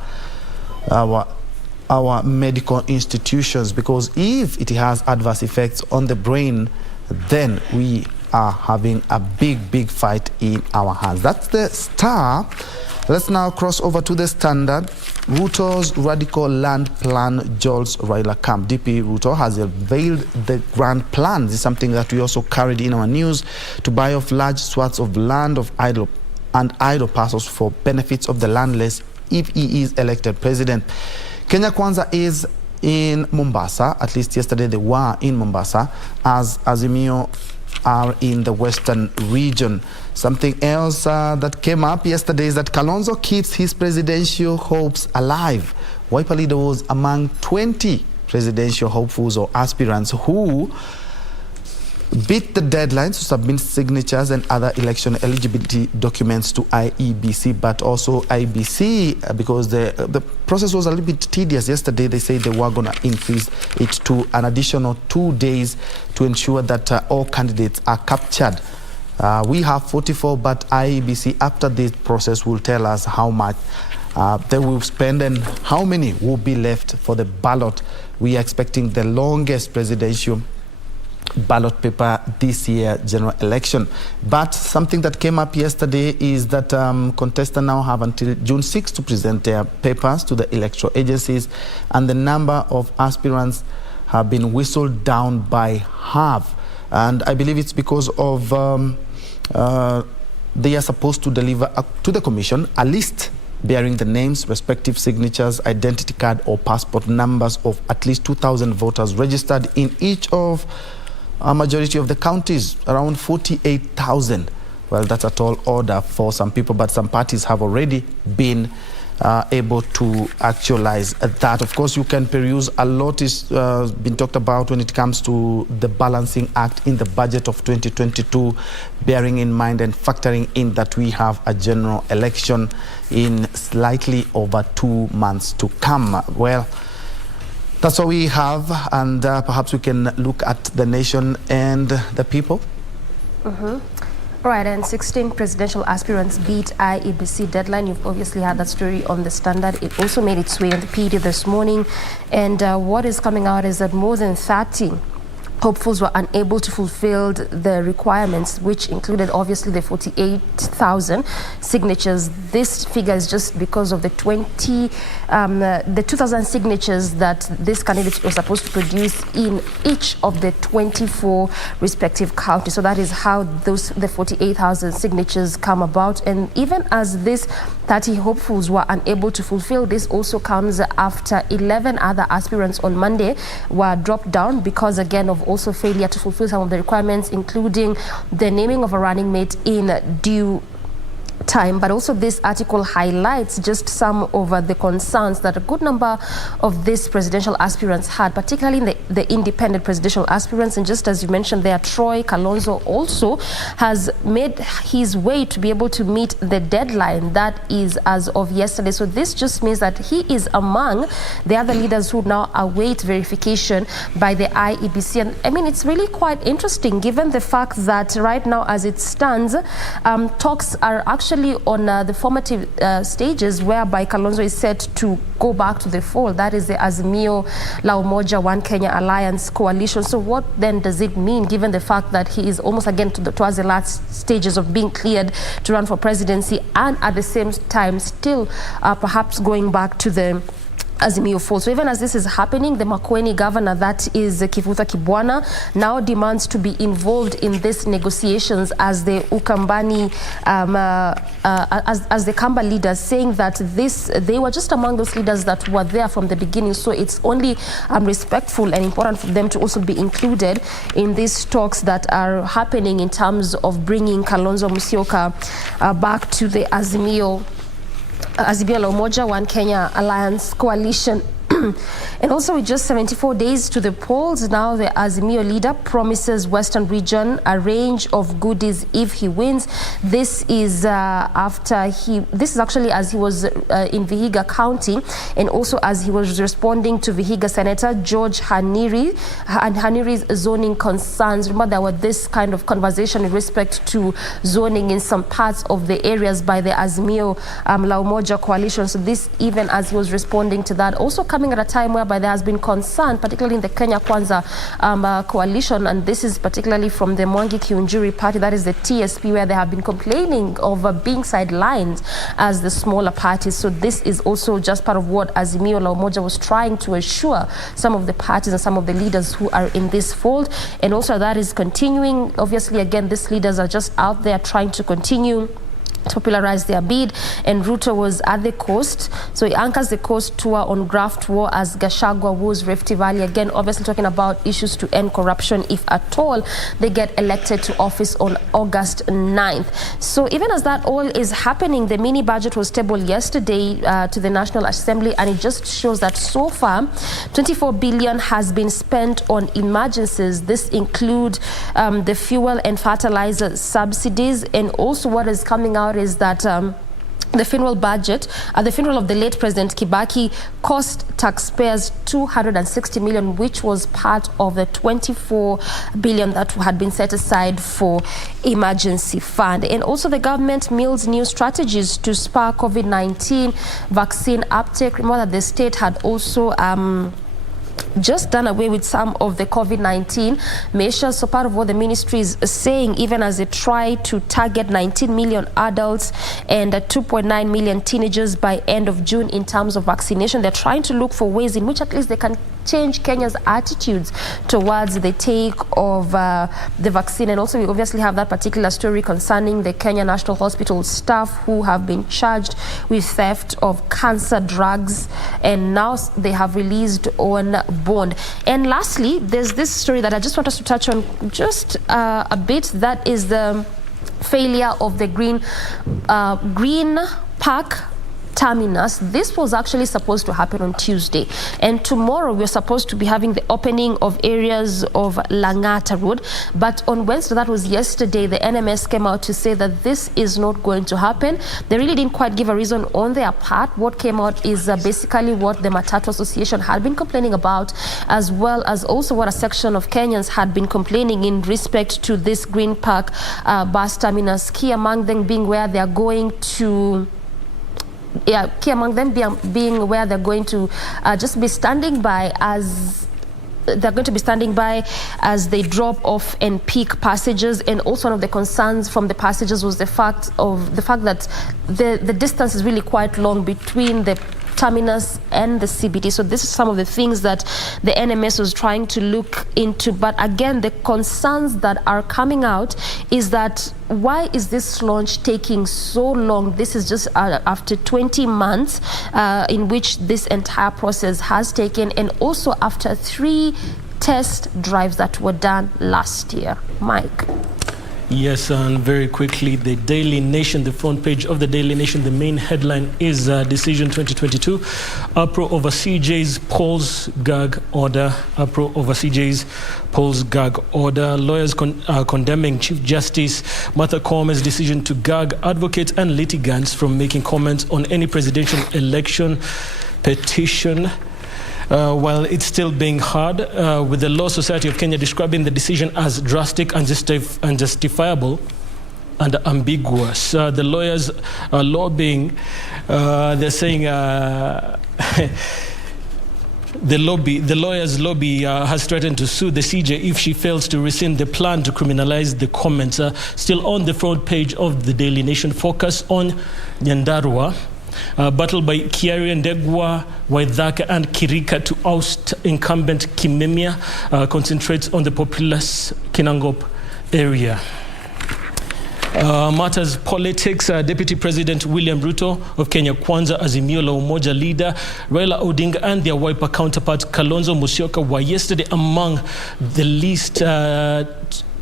medical institutions, because if it has adverse effects on the brain, then we are having a big fight in our hands. That's the Star. Let's now cross over to the Standard. Ruto's radical land plan jolts Raila camp. DP Ruto has unveiled the grand plan. This is something that we also carried in our news, to buy off large swaths of land of idle parcels for benefits of the landless if he is elected president. Kenya Kwanza is in Mombasa. At least yesterday they were in Mombasa, as Azimio are in the western region. Something else that came up yesterday is that Kalonzo keeps his presidential hopes alive. Wiper leader was among 20 presidential hopefuls or aspirants who beat the deadlines to submit signatures and other election eligibility documents to IEBC, but also IBC, because the process was a little bit tedious. Yesterday they said they were going to increase it to an additional 2 days to ensure that all candidates are captured. We have 44, but IEBC after this process will tell us how much they will spend and how many will be left for the ballot. We are expecting the longest presidential ballot paper this year general election. But something that came up yesterday is that contestants now have until June 6 to present their papers to the electoral agencies, and the number of aspirants have been whistled down by half. And I believe it's because of they are supposed to deliver to the commission a list bearing the names, respective signatures, identity card or passport numbers of at least 2,000 voters registered in each of a majority of the counties, around 48,000. Well, that's a tall order for some people, but some parties have already been able to actualize that. Of course, you can peruse a lot is been talked about when it comes to the Balancing Act in the budget of 2022, bearing in mind and factoring in that we have a general election in slightly over 2 months to come. Well, that's all we have, and perhaps we can look at the nation and the people. All right, and 16 presidential aspirants beat IEBC deadline. You've obviously had that story on the Standard. It also made its way on the PD this morning. And what is coming out is that more than 30 hopefuls were unable to fulfill the requirements, which included obviously the 48,000 signatures. This figure is just because of the 2,000 signatures that this candidate was supposed to produce in each of the 24 respective counties. So that is how the 48,000 signatures come about. And even as this 30 hopefuls were unable to fulfill, this also comes after 11 other aspirants on Monday were dropped down because, again, of also failure to fulfill some of the requirements, including the naming of a running mate in due time. But also this article highlights just some of the concerns that a good number of these presidential aspirants had, particularly in the independent presidential aspirants. And just as you mentioned there, Troy Kalonzo also has made his way to be able to meet the deadline that is as of yesterday. So this just means that he is among the other leaders who now await verification by the IEBC. And I mean, it's really quite interesting given the fact that right now as it stands, talks are actually actually on the formative stages whereby Kalonzo is set to go back to the fold. That is the Azimio La Umoja One Kenya Alliance coalition. So what then does it mean, given the fact that he is almost again towards the last stages of being cleared to run for presidency, and at the same time still perhaps going back to the Azimio fold. So even as this is happening, the Makueni governor, that is Kivutha Kibwana, now demands to be involved in these negotiations as the Ukambani, as the Kamba leaders, saying that they were just among those leaders that were there from the beginning. So it's only respectful and important for them to also be included in these talks that are happening in terms of bringing Kalonzo Musyoka back to the Azimio La Umoja One Kenya Alliance coalition. And also with just 74 days to the polls, now the Azimio leader promises Western region a range of goodies if he wins. This is this is actually as he was in Vihiga County, and also as he was responding to Vihiga Senator George Haniri and Haniri's zoning concerns. Remember, there were this kind of conversation in respect to zoning in some parts of the areas by the Azimio La Umoja coalition. So this, even as he was responding to that, also coming at a time whereby there has been concern, particularly in the Kenya Kwanza coalition, and this is particularly from the Mwangi Kiunjuri party, that is the TSP, where they have been complaining of being sidelined as the smaller parties. So this is also just part of what Azimio La Umoja was trying to assure some of the parties and some of the leaders who are in this fold. And also that is continuing. Obviously, again, these leaders are just out there trying to continue to popularize their bid, and Ruto was at the coast, so he anchors the coast tour on graft war as Gachagua woos Rift Valley. Again, obviously talking about issues to end corruption if at all they get elected to office on August 9th. So even as that all is happening, the mini budget was tabled yesterday to the National Assembly, and it just shows that so far 24 billion has been spent on emergencies. This include the fuel and fertilizer subsidies, and also what is coming out is that the funeral budget, the funeral of the late President Kibaki cost taxpayers 260 million, which was part of the 24 billion that had been set aside for emergency fund. And also the government mills new strategies to spur COVID-19 vaccine uptake. Remember that the state had also just done away with some of the COVID-19 measures. So part of what the ministry is saying, even as they try to target 19 million adults and 2.9 million teenagers by end of June in terms of vaccination, they're trying to look for ways in which at least they can change Kenya's attitudes towards the take of the vaccine. And also we obviously have that particular story concerning the Kenya National Hospital staff who have been charged with theft of cancer drugs, and now they have released on bond. And lastly, there's this story that I just want us to touch on just a bit. That is the failure of the Green Park terminus. This was actually supposed to happen on Tuesday, and tomorrow we're supposed to be having the opening of areas of Langata Road, but on Wednesday, that was yesterday, the NMS came out to say that this is not going to happen. They really didn't quite give a reason on their part. What came out is basically what the Matatu Association had been complaining about, as well as also what a section of Kenyans had been complaining in respect to this Green Park bus terminus, key among them being where they are going to key among them being where they're going to just be standing by as they're going to be standing by as they drop off and peak passengers. And also one of the concerns from the passengers was the fact that the distance is really quite long between the terminus and the CBD. So this is some of the things that the NMS was trying to look into. But again, the concerns that are coming out is that why is this launch taking so long? This is just after 20 months in which this entire process has taken, and also after 3 test drives that were done last year. Mike. Yes, and very quickly, the Daily Nation, the front page of the Daily Nation, the main headline is Decision 2022, uproar over CJ's polls gag order. Uproar over CJ's polls gag order. Lawyers condemning Chief Justice Martha Koome's decision to gag advocates and litigants from making comments on any presidential election petition. While it's still being heard, with the Law Society of Kenya describing the decision as drastic and unjustifiable. and ambiguous. The lawyers are lobbying. They're saying the lawyers' lobby has threatened to sue the CJ if she fails to rescind the plan to criminalize the comments. Still on the front page of the Daily Nation, focus on Nyandarua. Battle by Kiari Ndegwa, Waithaka and Kirika to oust incumbent Kimemia concentrates on the populous Kinangop area. Matters politics. Deputy President William Ruto of Kenya Kwanza Azimio la Umoja leader Raila Odinga and their Wiper counterpart Kalonzo Musyoka were yesterday among the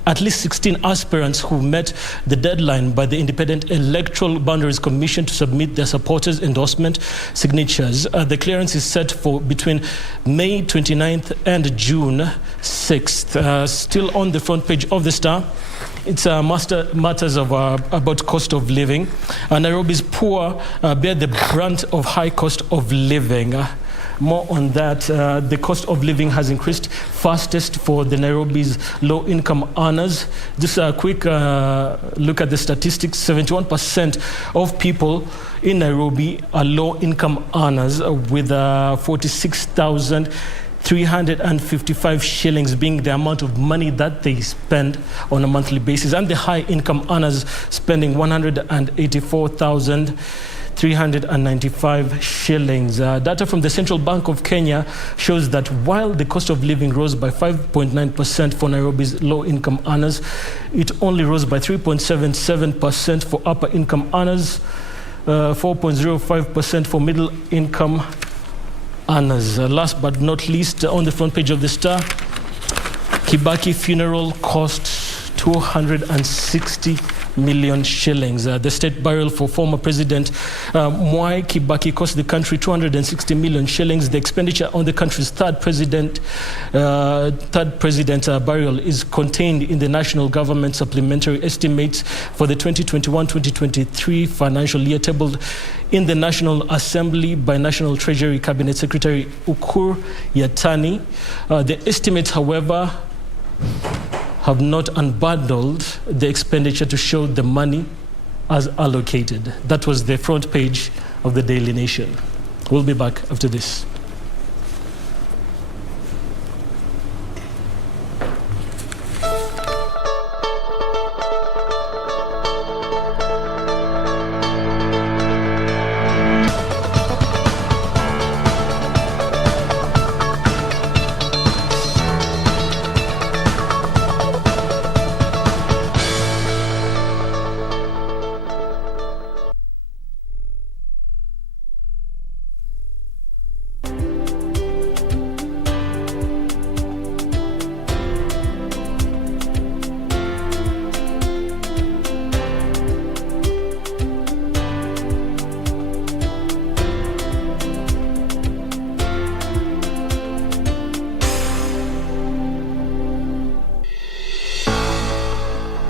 at least 16 aspirants who met the deadline by the Independent Electoral Boundaries Commission to submit their supporters' endorsement signatures. The clearance is set for between May 29th and June 6th. Still on the front page of the Star, it's matters of about cost of living. Nairobi's poor bear the brunt of high cost of living. More on that. The cost of living has increased fastest for the Nairobi's low-income earners. Just a quick look at the statistics. 71% of people in Nairobi are low-income earners, with 46,355 shillings being the amount of money that they spend on a monthly basis, and the high-income earners spending 184,395 shillings. Data from the Central Bank of Kenya shows that while the cost of living rose by 5.9% for Nairobi's low-income earners, it only rose by 3.77% for upper-income earners, 4.05% for middle-income earners. Last but not least, on the front page of the Star, Kibaki funeral costs 260 million shillings. The state burial for former President Mwai Kibaki cost the country 260 million shillings. The expenditure on the country's third president burial is contained in the national government supplementary estimates for the 2021-2023 financial year, tabled in the National Assembly by National Treasury Cabinet Secretary Ukur Yatani. The estimates, however, have not unbundled the expenditure to show the money as allocated. That was the front page of the Daily Nation. We'll be back after this.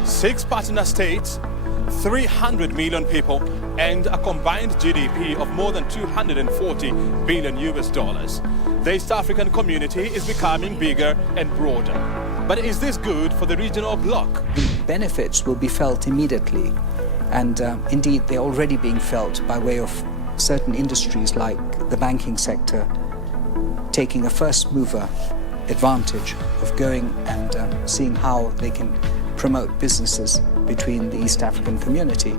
Six partner states, 300 million people, and a combined GDP of more than 240 billion US dollars. The East African community is becoming bigger and broader. But is this good for the regional bloc? The benefits will be felt immediately, and indeed they're already being felt by way of certain industries like the banking sector taking a first mover advantage of going and seeing how they can promote businesses between the East African community.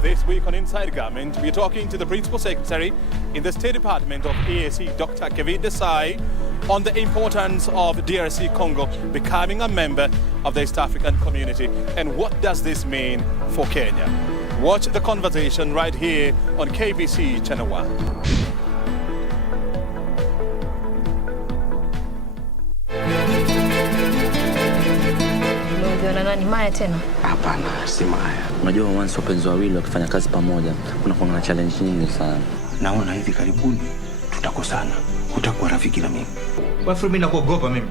This week on Inside Government, we're talking to the Principal Secretary in the State Department of EAC, Dr. Kevin Desai, on the importance of DRC Congo becoming a member of the East African community, and what does this mean for Kenya. Watch the conversation right here on KBC Channel 1. Nani Maya tena? Hapana, si Maya. Unajua once wapenzi wawili wakifanya kazi pamoja, kuna na challenge nyingi sana. Naona hivi karibuni tutakosana. Utakuwa rafiki na mimi. Wewe mimi nakuogopa mimi.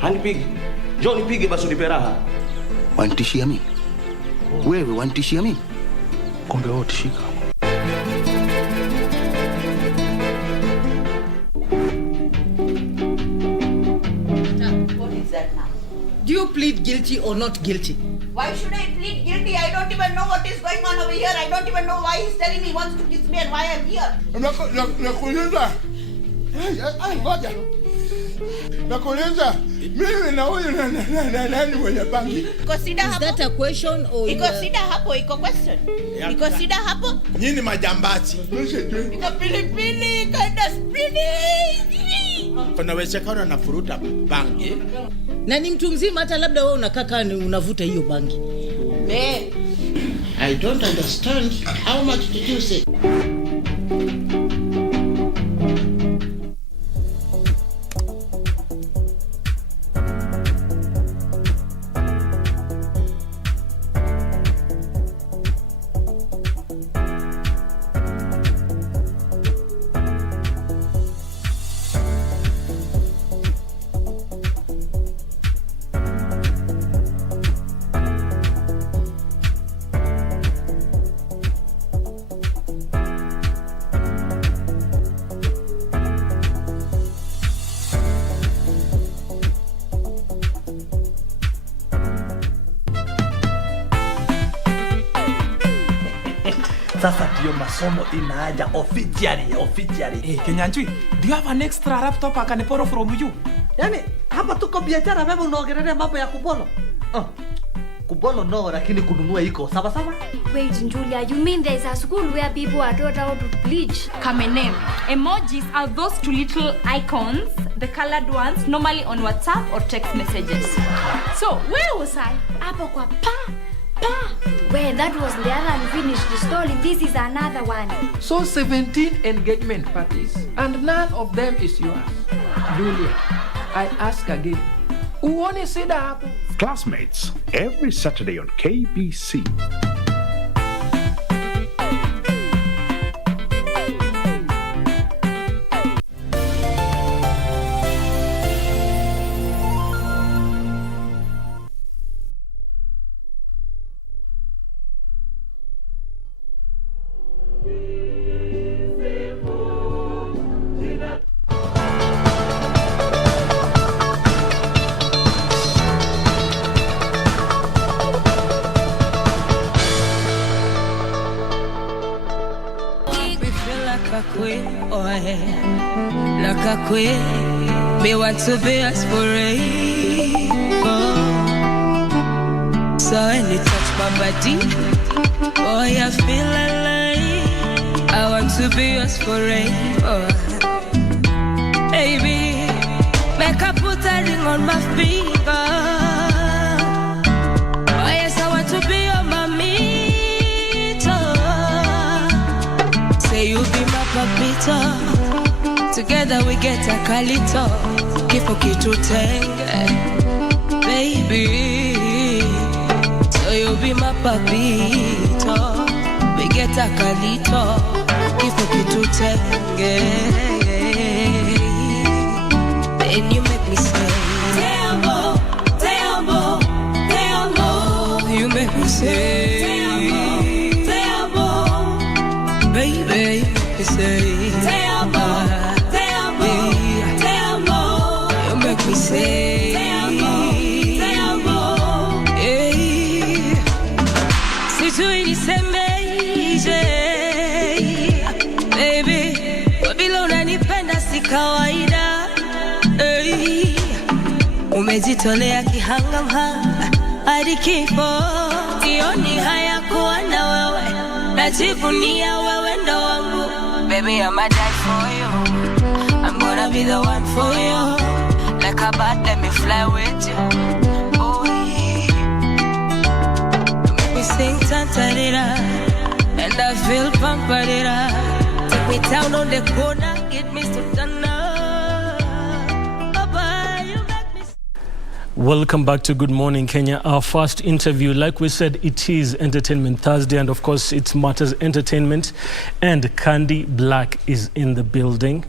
Hanipigi. Njoo nipige basi unipe raha. Wanitishia mimi? Wewe wanitishia mimi? Kumbe wewe utishika. Do you plead guilty or not guilty? Why should I plead guilty? I don't even know what is going on over here. I don't even know why he's telling me he wants to kiss me and why I'm here. Nakuuliza mimi na huyu nani mwenye bangi? Consider hapo. Is that a question or iko sida hapo, iko question. Iko sida hapo. Nyinyi majambazi. Iko pilipili, kaenda spinach. Kuna uwezekano nafuruta bangi. Na ni mtu mzima, hata labda wewe unakaa ni unavuta hiyo bangi. I don't understand. How much did you say? Sasa ndio masomo inaja officially. Kenyanjui, do you have an extra laptop I can borrow from you? Yaani hapa tuko biashara, wewe unaongelea mambo ya kubolo. Kubolo no, lakini kununua iko sawa sawa. Wait, Julia, you mean there's a school where people are taught how to bleach? Kamenem. Emojis are those two little icons, the colored ones, normally on WhatsApp or text messages. So, where was I? Hapo kwa pa. Wait, that was the other unfinished story. This is another one. So 17 engagement parties and none of them is yours. Julia, I ask again. Uone sida hapo? Classmates, every Saturday on KBC. They want to be us forever. So when you touch my body, boy, I feel alive. I want to be yours forever. Baby, make I put a ring on my finger. Oh yes, I want to be your mamita. Say you be my papita. Together we get a calito, kifo kitutenge, baby. So you be my papito. We get a calito, kifo kitutenge. Then you make me say, te amo, te amo, te amo. You make me say, te amo, baby. You say, te amo. Me say, te amo, hey. Si tu inisemeje, baby, wabila unanipenda si kawaida, hey. Umejitolea kihangamhanga hadi kifo, sioni haya kuwa na wewe, najivunia wewe ndo wangu, baby I'ma die for you, I'm gonna be the one for you. Like a bat, let me fly with you. Oh yeah. You make me sing tantarira, and I feel pamparira. Take me down on the corner, get me to Dana. Bye-bye, you make me. Welcome back to Good Morning Kenya. Our first interview, like we said, it is Entertainment Thursday, and of course it's Matters Entertainment, and Candy Black is in the building.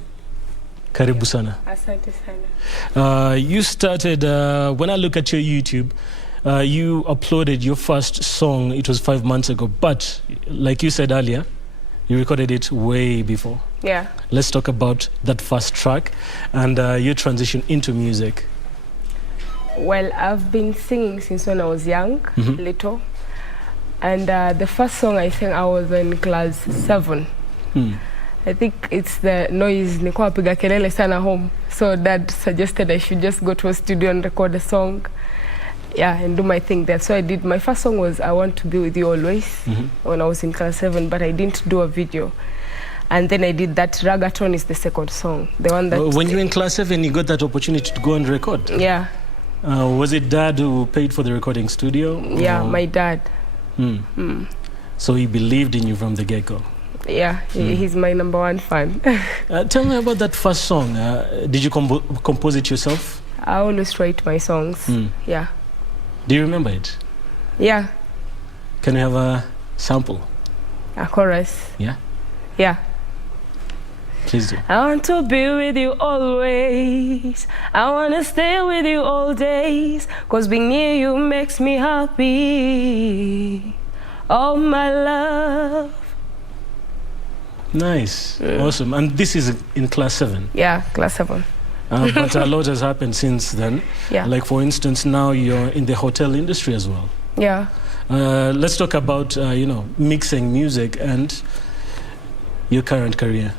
Karibu sana. Asante sana. You started, when I look at your YouTube, you uploaded your first song, it was 5 months ago, but like you said earlier, you recorded it way before. Yeah. Let's talk about that first track and your transition into music. Well, I've been singing since when I was young, little. And the first song I sang, I was in class 7. I think it's the noise, nilikuwa napiga kelele sana home. So Dad suggested I should just go to a studio and record a song. Yeah, and do my thing there. So I did. My first song was I Want to Be With You Always when I was in class 7, but I didn't do a video. And then I did that. Ragaton is the second song. The one that... When you were in class 7, you got that opportunity to go and record? Yeah. Was it Dad who paid for the recording studio? Yeah, my dad. So he believed in you from the get-go? Yeah, he's my #1 fan. Tell me about that first song. Did you compose it yourself? I always write my songs. Yeah. Do you remember it? Yeah. Can you have a sample? A chorus? Yeah. Yeah. Please do. I want to be with you always. I want to stay with you all days. 'Cause being near you makes me happy. Oh, my love. Nice. Awesome. And this is in class 7? Yeah, class 7. But a lot has happened since then. Yeah. Like, for instance, now you're in the hotel industry as well. Yeah. Let's talk about, mixing music and your current career.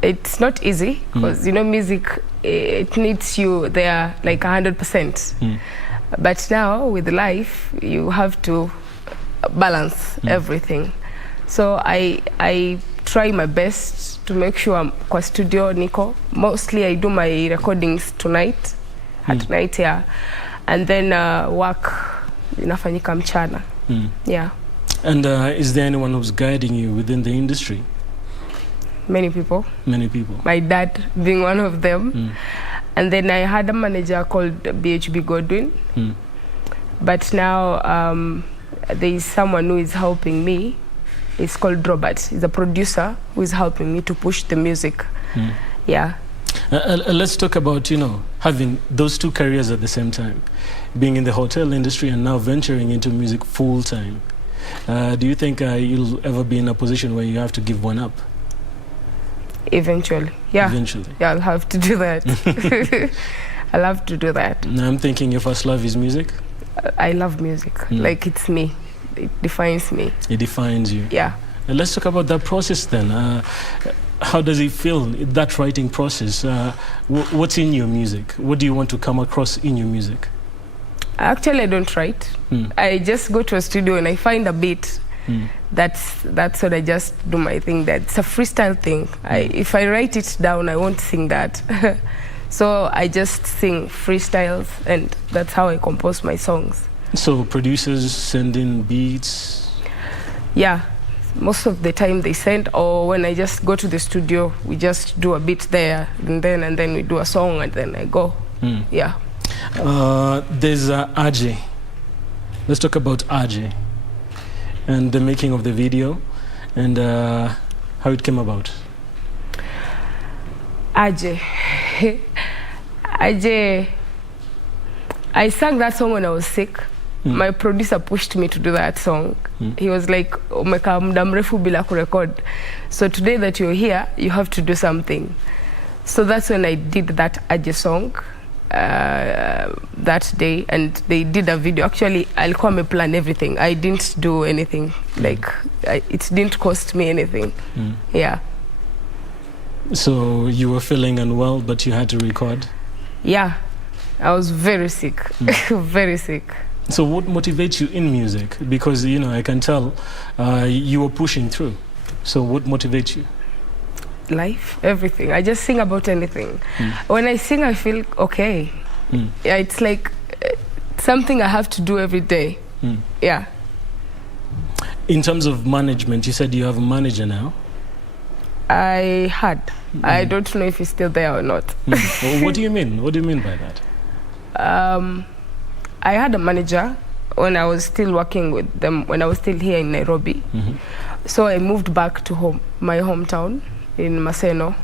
It's not easy because, music, it needs you there like 100%. But now with life, you have to balance everything. So I try my best to make sure I'm kwa studio niko. Mostly I do my recordings tonight, at night, yeah. And then work inafanyika mchana. Yeah. And is there anyone who's guiding you within the industry? Many people. Many people. My dad being one of them. And then I had a manager called BHB Godwin. But now there is someone who is helping me. It's called Robert. He's a producer who is helping me to push the music. Yeah. Let's talk about, having those two careers at the same time. Being in the hotel industry and now venturing into music full time. Do you think you'll ever be in a position where you have to give one up? Eventually, yeah. Eventually. Yeah, I'll have to do that. I'll have to do that. Now I'm thinking your first love is music? I love music. Like, it's me. It defines me. It defines you? Yeah. Let's talk about that process then. How does it feel, that writing process? What's in your music? What do you want to come across in your music? Actually, I don't write. I just go to a studio and I find a beat. That's what I just do my thing. That's a freestyle thing. If I write it down, I won't sing that. So I just sing freestyles, and that's how I compose my songs. So producers send in beats? Yeah, most of the time they send, or when I just go to the studio, we just do a beat there, and then we do a song, and then I go. Yeah. There's Ajay. Let's talk about Ajay and the making of the video and how it came about. Ajay. Ajay. I sang that song when I was sick. My producer pushed me to do that song. He was like, "Umeka muda mrefu bila kurecord. So today that you're here, you have to do something." So that's when I did that Ajay song that day, and they did a video. Actually, alikuwa ameplan everything. I didn't do anything. Like, it didn't cost me anything. Yeah. So you were feeling unwell, but you had to record? Yeah. I was very sick. Very sick. So what motivates you in music? Because, I can tell you were pushing through. So what motivates you? Life, everything. I just sing about anything. When I sing, I feel okay. Yeah, it's like something I have to do every day. Yeah. In terms of management, you said you have a manager now? I had. I don't know if he's still there or not. Well, what do you mean? What do you mean by that? I had a manager when I was still working with them, when I was still here in Nairobi. So I moved back to my hometown in Maseno.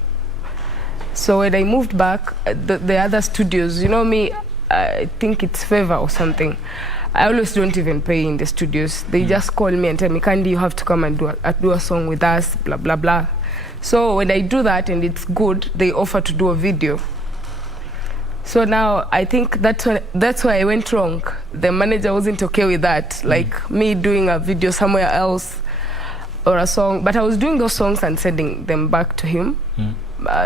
So when I moved back, the other studios, me, I think it's favor or something. I always don't even pay in the studios. They just call me and tell me, "Candy, you have to come and do a song with us, blah, blah, blah." So when I do that and it's good, they offer to do a video. So now I think that's where I went wrong. The manager wasn't okay with that, like me doing a video somewhere else or a song, but I was doing those songs and sending them back to him.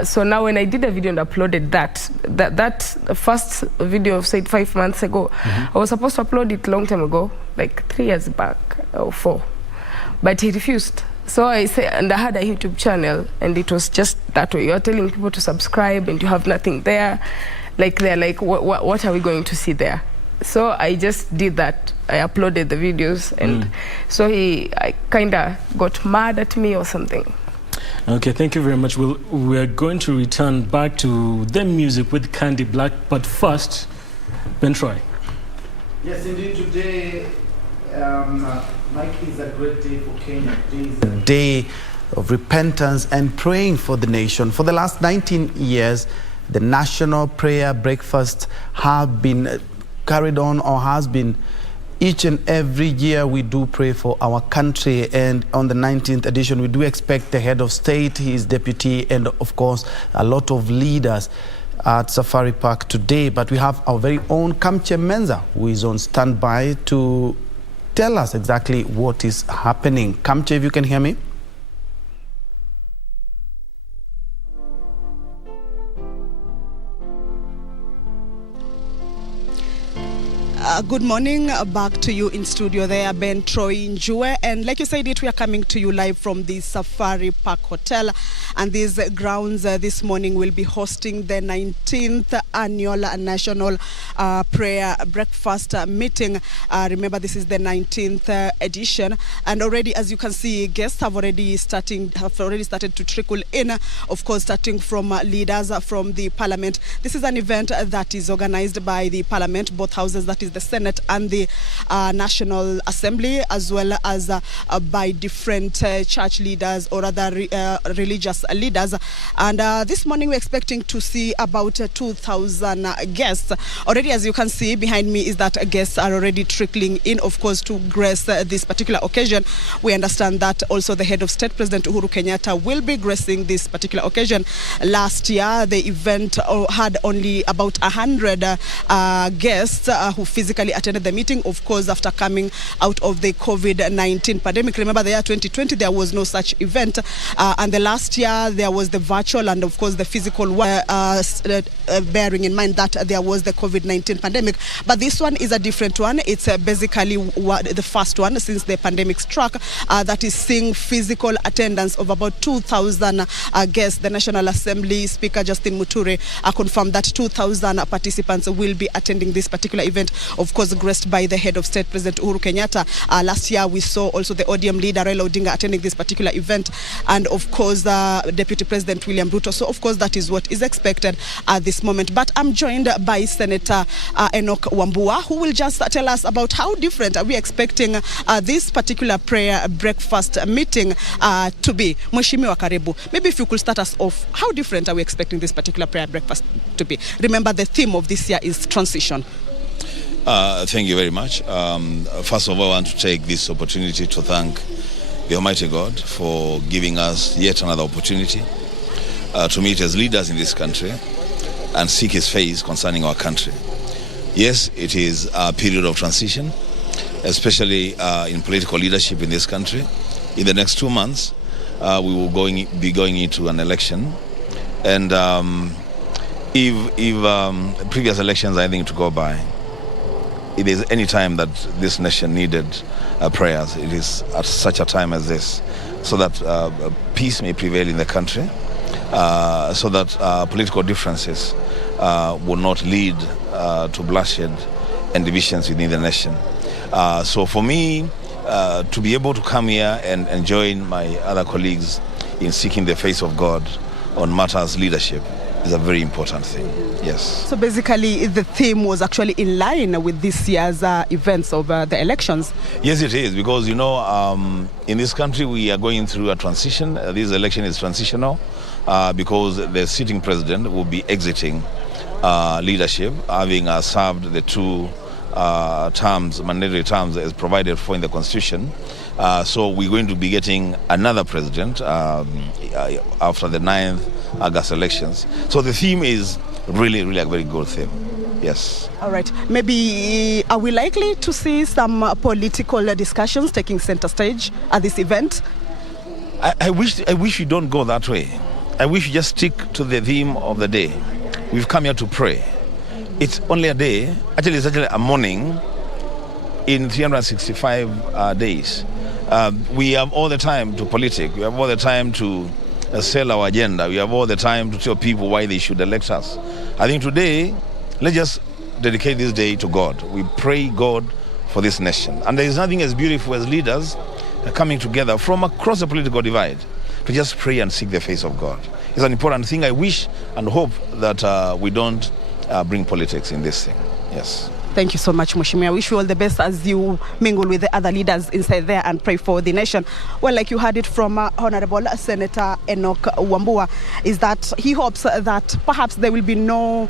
So now when I did a video and uploaded that first video, said 5 months ago, I was supposed to upload it long time ago, like 3 years back or 4, but he refused. So I said, and I had a YouTube channel, and it was just that way. You're telling people to subscribe and you have nothing there. Like they're like, what are we going to see there? So I just did that. I uploaded the videos, and so I kind of got mad at me or something. Okay, thank you very much. We are going to return back to the music with Candy Black, but first, Ben Troy. Yes, indeed, today, Mike, is a great day for Kenya. Today is a day of repentance and praying for the nation. For the last 19 years, the national prayer breakfast have been carried on, or has been each and every year. We do pray for our country, and on the 19th edition we do expect the head of state, his deputy, and of course a lot of leaders at Safari Park today. But we have our very own Kamche Menza, who is on standby to tell us exactly what is happening. Kamche, if you can hear me. Good morning, back to you in studio there, Ben Troy Njue. And like you said we are coming to you live from the Safari Park Hotel. And these grounds this morning will be hosting the 19th annual National Prayer Breakfast meeting. Remember, this is the 19th edition. And already, as you can see, guests have already started to trickle in, of course, starting from leaders from the Parliament. This is an event that is organized by the Parliament, both houses, that is the Senate and the National Assembly, as well as by different church leaders or other religious leaders. And this morning we're expecting to see about 2,000 guests. Already, as you can see behind me, is that guests are already trickling in, of course, to grace this particular occasion. We understand that also the head of state, President Uhuru Kenyatta, will be gracing this particular occasion. Last year, the event had only about 100 guests who physically attended the meeting, of course, after coming out of the COVID-19 pandemic. Remember, the year 2020, there was no such event. And the last year, there was the virtual and, of course, the physical one, bearing in mind that there was the COVID-19 pandemic. But this one is a different one. It's basically the first one since the pandemic struck that is seeing physical attendance of about 2,000 guests. The National Assembly Speaker Justin Muturi confirmed that 2,000 participants will be attending this particular event, of course, graced by the head of state, President Uhuru Kenyatta. Last year, we saw also the ODM leader, Raila Odinga, attending this particular event, and, of course, Deputy President William Ruto. So, of course, that is what is expected at this moment. But I'm joined by Senator Enoch Wambua, who will just tell us about how different are we expecting this particular prayer breakfast meeting to be. Mheshimiwa Karibu, maybe if you could start us off, how different are we expecting this particular prayer breakfast to be? Remember, the theme of this year is transition. Thank you very much. First of all, I want to take this opportunity to thank the Almighty God for giving us yet another opportunity to meet as leaders in this country and seek His face concerning our country. Yes, it is a period of transition, especially in political leadership in this country. In the next 2 months, we will be going into an election. And if previous elections are anything to go by, if there's any time that this nation needed prayers, it is at such a time as this, so that peace may prevail in the country, so that political differences will not lead to bloodshed and divisions within the nation. So for me, to be able to come here and join my other colleagues in seeking the face of God on matters leadership is a very important thing. Yes. So basically, the theme was actually in line with this year's events of the elections. Yes, it is, because, you know, in this country we are going through a transition. This election is transitional because the sitting president will be exiting leadership, having served the 2 terms, mandatory terms, as provided for in the Constitution. So we're going to be getting another president after the 9th August elections. So the theme is really, really a very good theme. Yes. All right. Maybe are we likely to see some political discussions taking center stage at this event? I wish we don't go that way. I wish we just stick to the theme of the day. We've come here to pray. It's only a day. Actually, it's actually a morning in 365 days. We have all the time to politic. We have all the time to sell our agenda. We have all the time to tell people why they should elect us. I think today, let's just dedicate this day to God. We pray God for this nation. And there is nothing as beautiful as leaders coming together from across the political divide to just pray and seek the face of God. It's an important thing. I wish and hope that we don't bring politics in this thing. Yes. Thank you so much, Mheshimiwa. I wish you all the best as you mingle with the other leaders inside there and pray for the nation. Well, like you heard it from Honorable Senator Enoch Wambua, is that he hopes that perhaps there will be no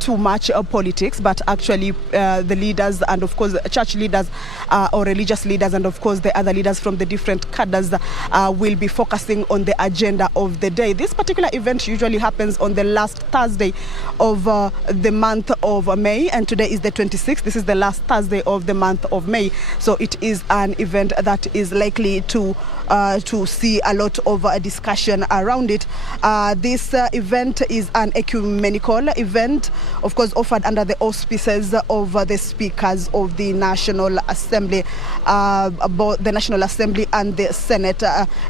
too much politics, but actually the leaders and of course church leaders or religious leaders and of course the other leaders from the different cadres will be focusing on the agenda of the day. This particular event usually happens on the last Thursday of the month of May, and today is the 26th. This is the last Thursday of the month of May, so it is an event that is likely to see a lot of discussion around it. This event is an ecumenical event, of course offered under the auspices of the speakers of the National Assembly, both the National Assembly and the Senate,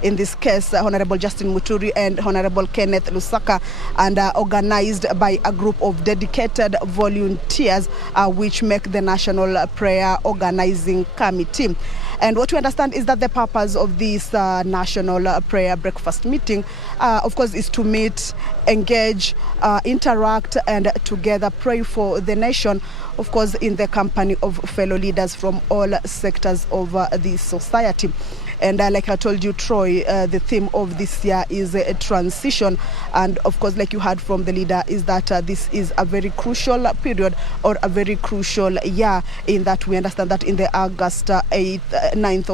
in this case Honorable Justin Muturi and Honorable Kenneth Lusaka, and organized by a group of dedicated volunteers which make the National Prayer Organizing Committee. And what we understand is that the purpose of this National Prayer Breakfast meeting, of course, is to meet, engage, interact, and together pray for the nation, of course, in the company of fellow leaders from all sectors of the society. And like I told you, Troy, the theme of this year is a transition. And of course, like you heard from the leader, is that this is a very crucial period or a very crucial year, in that we understand that in the August 9th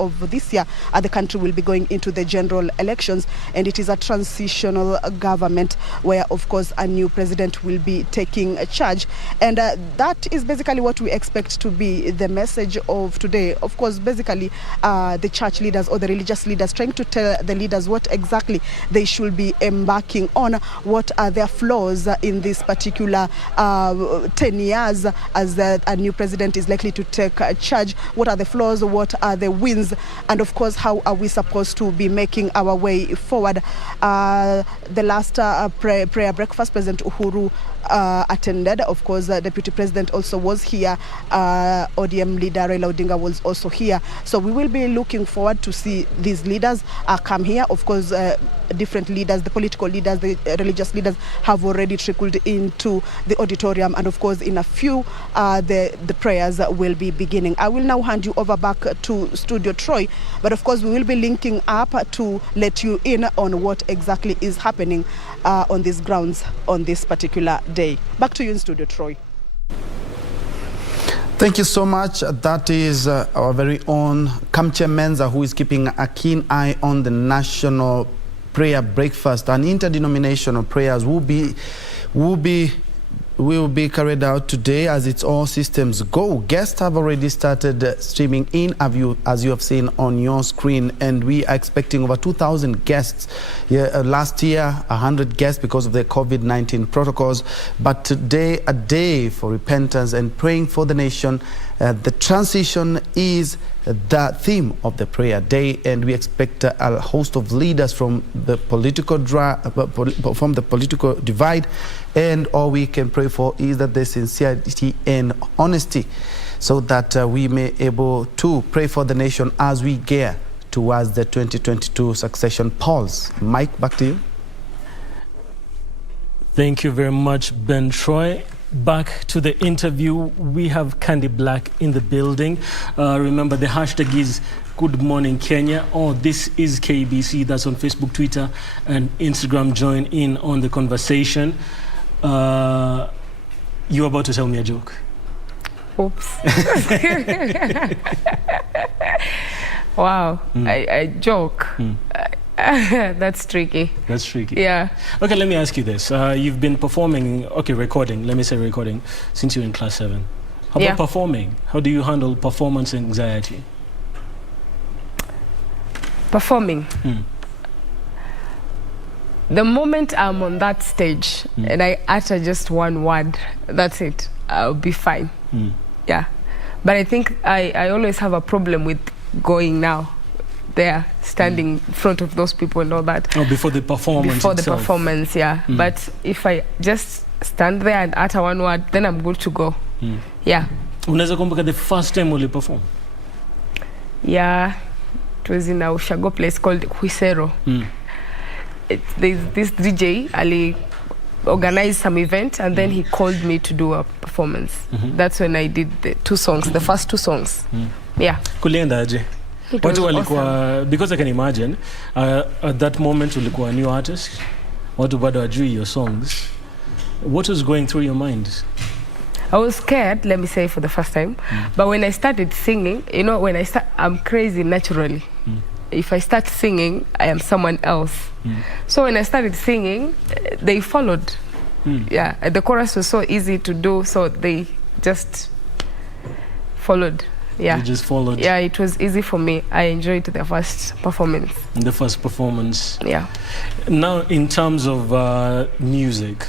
of this year, the country will be going into the general elections. And it is a transitional government where, of course, a new president will be taking charge. And that is basically what we expect to be the message of today. Of course, basically, the church leaders or the religious leaders trying to tell the leaders what exactly they should be embarking on, what are their flaws in this particular 10 years as a new president is likely to take charge, what are the flaws, what are the wins, and of course how are we supposed to be making our way forward. The last prayer breakfast, President Uhuru attended. Of course, Deputy President also was here. ODM leader Raila Odinga was also here. So we will be looking forward to see these leaders come here. Of course, different leaders, the political leaders, the religious leaders have already trickled into the auditorium, and of course in a few the prayers will be beginning. I will now hand you over back to Studio Troy, but of course we will be linking up to let you in on what exactly is happening on these grounds on this particular day. Back to you in Studio Troy. Thank you so much. That is our very own Kamche Menza, who is keeping a keen eye on the National Prayer Breakfast. And interdenominational prayers will be carried out today as it's all systems go. Guests have already started streaming in, as you have seen on your screen, and we are expecting over 2,000 guests. Last year, 100 guests because of the COVID-19 protocols, but today a day for repentance and praying for the nation. The transition is the theme of the prayer day, and we expect a host of leaders from the political divide, and all we can pray for is that the sincerity and honesty, so that we may able to pray for the nation as we gear towards the 2022 succession polls. Mike, back to you. Thank you very much, Ben Troy. Back to the interview, we have Candy Black in the building. Remember, the hashtag is Good Morning Kenya, or This is KBC. That's on Facebook, Twitter, and Instagram. Join in on the conversation. You're about to tell me a joke. Oops. Wow, I joke. That's tricky. That's tricky. Yeah. Okay, let me ask you this. You've been performing, recording, let me say recording, since you're in class 7. How about performing? How do you handle performance anxiety? Performing. The moment I'm on that stage and I utter just one word, that's it. I'll be fine. Yeah. But I think I always have a problem with going now there, standing in front of those people and all that. Oh, before the performance Before itself. the performance, yeah. But if I just stand there and utter one word, then I'm good to go. Yeah. Unaweza kumbuka the first time you perform? Yeah. It was in a Ushago place called Huisero. There's this DJ, Ali organized some event and then he called me to do a performance. That's when I did the 2 songs, the first 2 songs. Yeah. Kulienda aje? It was Watu walikuwa, awesome. because I can imagine, at that moment ulikuwa a new artist, watu bado wajui your songs. What was going through your mind? I was scared, let me say, for the first time. But when I started singing, you know, when I'm crazy naturally. If I start singing, I am someone else. So when I started singing, they followed. Yeah, the chorus was so easy to do, so they just followed. Yeah. They just followed. Yeah, it was easy for me. I enjoyed the first performance. The first performance. Yeah. Now, in terms of music,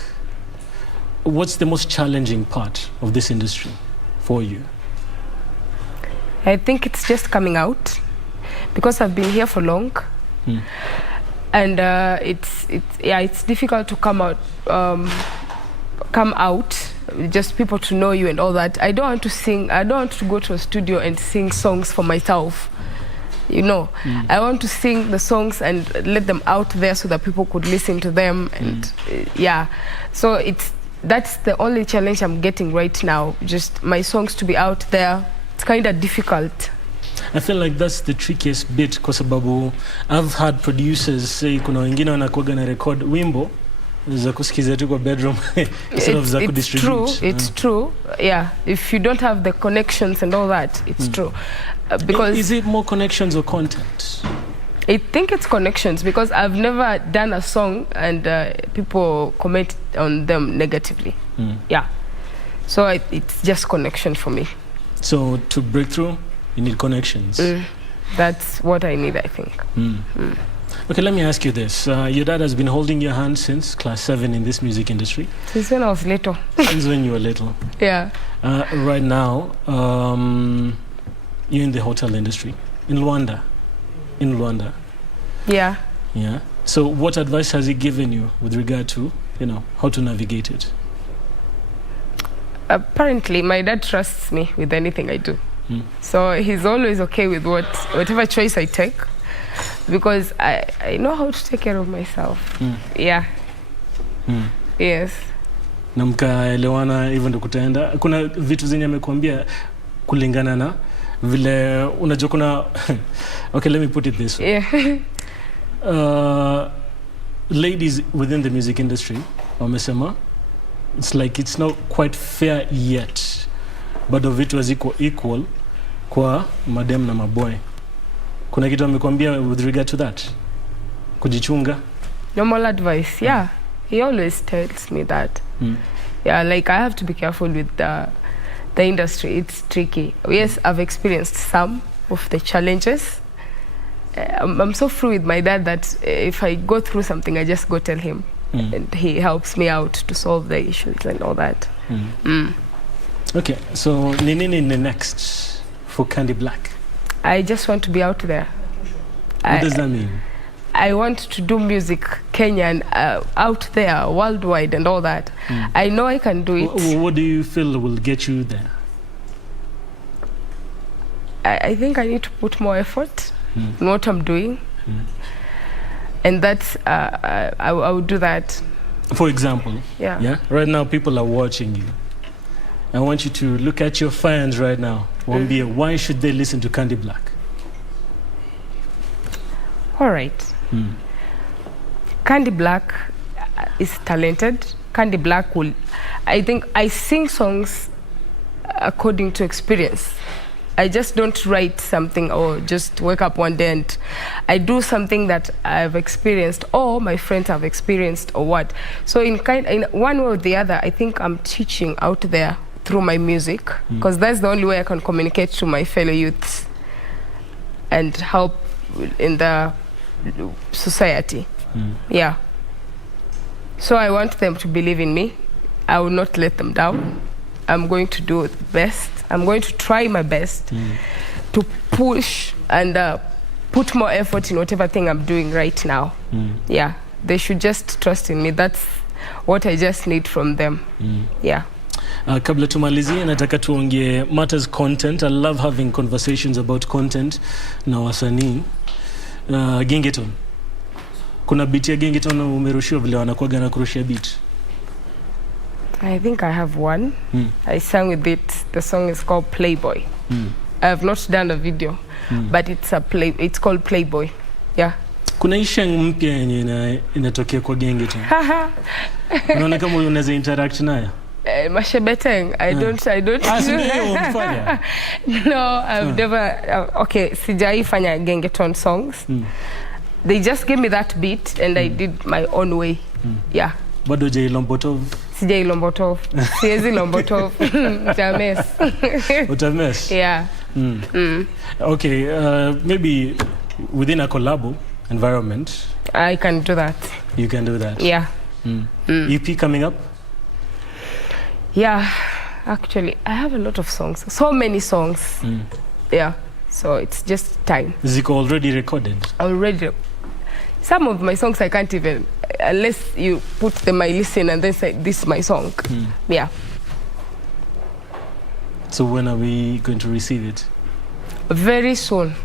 what's the most challenging part of this industry for you? I think it's just coming out, because I've been here for long, and it's difficult to come out, just people to know you and all that. I don't want to sing. I don't want to go to a studio and sing songs for myself. You know, I want to sing the songs and let them out there so that people could listen to them. And yeah, so that's the only challenge I'm getting right now. Just my songs to be out there. It's kind of difficult. I feel like that's the trickiest bit, kwa sababu I've had producers say kuna wengine wanakuwaga na record wimbo za kusikiza tu kwa bedroom instead of za kudistribute. It's true. Yeah, if you don't have the connections and all that, it's true. Because is it more connections or content? I think it's connections, because I've never done a song and people comment on them negatively. Yeah, so it's just connection for me. So to break through, you need connections. That's what I need, I think. Okay, let me ask you this. Your dad has been holding your hand since class 7 in this music industry. Since when I was little. Since when you were little. Yeah. Right now, you're in the hotel industry. In Luanda. Yeah. Yeah. So what advice has he given you with regard to, how to navigate it? Apparently, my dad trusts me with anything I do. So he's always okay with whatever choice I take, because I know how to take care of myself. Yeah. Yes. Na mkaelewana hivyo ndo kutaenda. Kuna vitu zenye amekuambia kulingana na vile unajua kuna okay, let me put it this way. Yeah. Ladies within the music industry wamesema it's like it's not quite fair yet, bado vitu haziko equal kwa madem na maboy. Kuna kitu amekwambia with regard to that? Kujichunga? Normal advice, yeah. He always tells me that. Yeah, like I have to be careful with the industry. It's tricky. Yes, I've experienced some of the challenges. I'm so free with my dad that if I go through something, I just go tell him. And he helps me out to solve the issues and all that. Okay, so nini the next for Candy Black? I just want to be out there. What does that mean? I want to do music Kenyan, out there, worldwide and all that. I know I can do it. What do you feel will get you there? I think I need to put more effort in what I'm doing. And that's, I would do that. For example, yeah. Right now people are watching you. I want you to look at your fans right now. Why should they listen to Candy Black? All right. Candy Black is talented. Candy Black I think I sing songs according to experience. I just don't write something or just wake up one day and I do something that I've experienced or my friends have experienced or what. So in one way or the other, I think I'm teaching out there through my music, because that's the only way I can communicate to my fellow youths and help in the society. Yeah. So I want them to believe in me. I will not let them down. I'm going to do the best. I'm going to try my best to push and put more effort in whatever thing I'm doing right now. Yeah, they should just trust in me. That's what I just need from them. Yeah. Kabla tumalizie, nataka tuongee matters content. I love having conversations about content na wasanii. Gengeton. Kuna beat ya Gengeton umerushiwa vile wanakuaga na kurushia beat? I think I have one. I sang with it. The song is called Playboy. I have not done a video, but it's called Playboy. Yeah. Kuna isha mpya yenye inatokea kwa Gengeton. Unaona kama unaweza interact nayo? Mashebeteng, I don't. No, I've never. Okay, sijai fanya Gengeton songs. They just gave me that beat and I did my own way. Yeah. Bado jai Lombotov? Sijai Lombotov. Siezi Lombotov. Utames. Utames? Yeah. Okay, maybe within a collabo environment. I can do that. You can do that? Yeah. EP coming up? Yeah, actually, I have a lot of songs. So many songs. Yeah, so it's just time. Is it already recorded? Already. Some of my songs I can't even, unless you put them, I listen and then say, this is my song. Yeah. So when are we going to receive it? Very soon.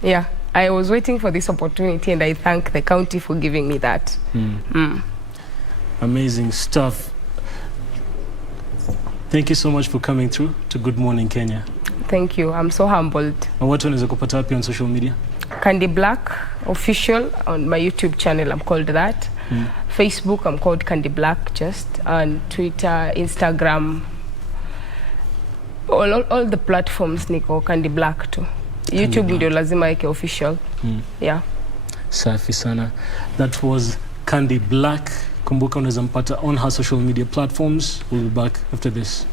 Yeah. I was waiting for this opportunity and I thank the county for giving me that. Amazing stuff. Thank you so much for coming through to Good Morning Kenya. Thank you. I'm so humbled. And what unaweza kupata wapi on social media? Candy Black Official on my YouTube channel. I'm called that. Facebook, I'm called Candy Black just. And Twitter, Instagram, all the platforms niko Candy Black too. YouTube ndio lazima yake official. Yeah. Safi sana. That was Candy Black. Kumbuka unaweza mpata on her social media platforms. We'll be back after this.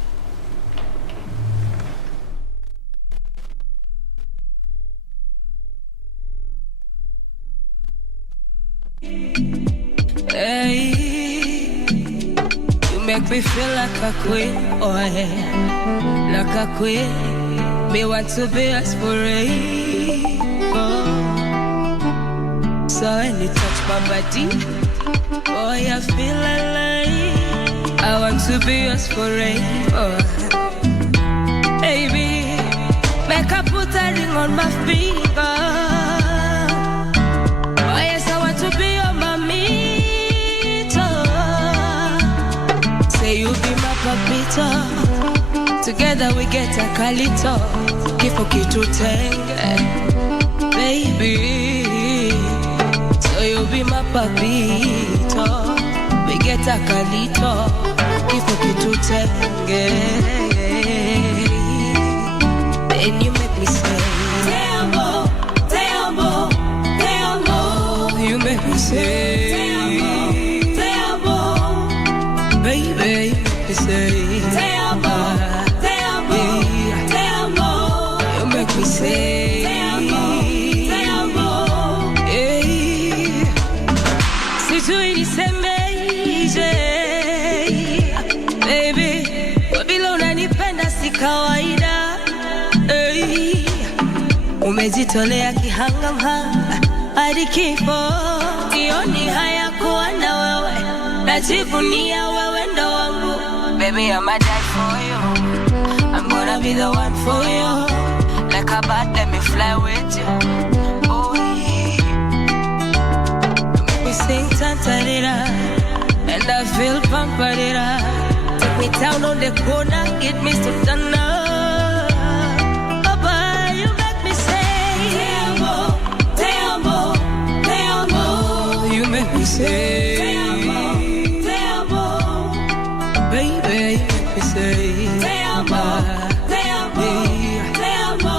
Hey, you make me feel like a queen, oh yeah, like a queen. Me want to be as forever. So when you touch my body, oh, I feel alive. I want to be yours forever. Baby, make I put a ring on my finger. Oh, yes, I want to be your mamita. Say you be my papito. Together we get a calito. Kifo kitu tenge. Baby, so you be my papito. We get a calito. Kifo kitu tenge. Then you make me say te amo, te amo, te amo. You make me say te amo, baby. You make me say te amo, te amo, te amo. You make me say te amo, te amo. Hey, sijui nisemeje, baby. Vile unanipenda si kawaida. Umejitolea kihangamhanga hadi kifo. Sioni haya kuwa na wewe, najivunia wewe ndo wangu. Baby, I'ma die for you. I'm gonna be the one for you. Like a bird, let me fly with you. Oh yeah. You make me sing tantarira, and I feel pamparira. Take me down on the corner, get me sultana. Say, te amo, baby, make me say, te amo, te amo, te amo.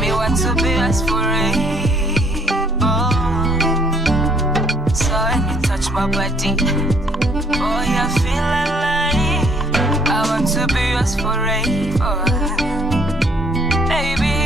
Me want to be as forever. So when you touch my body, boy, I feel alive. I want to be yours forever, baby.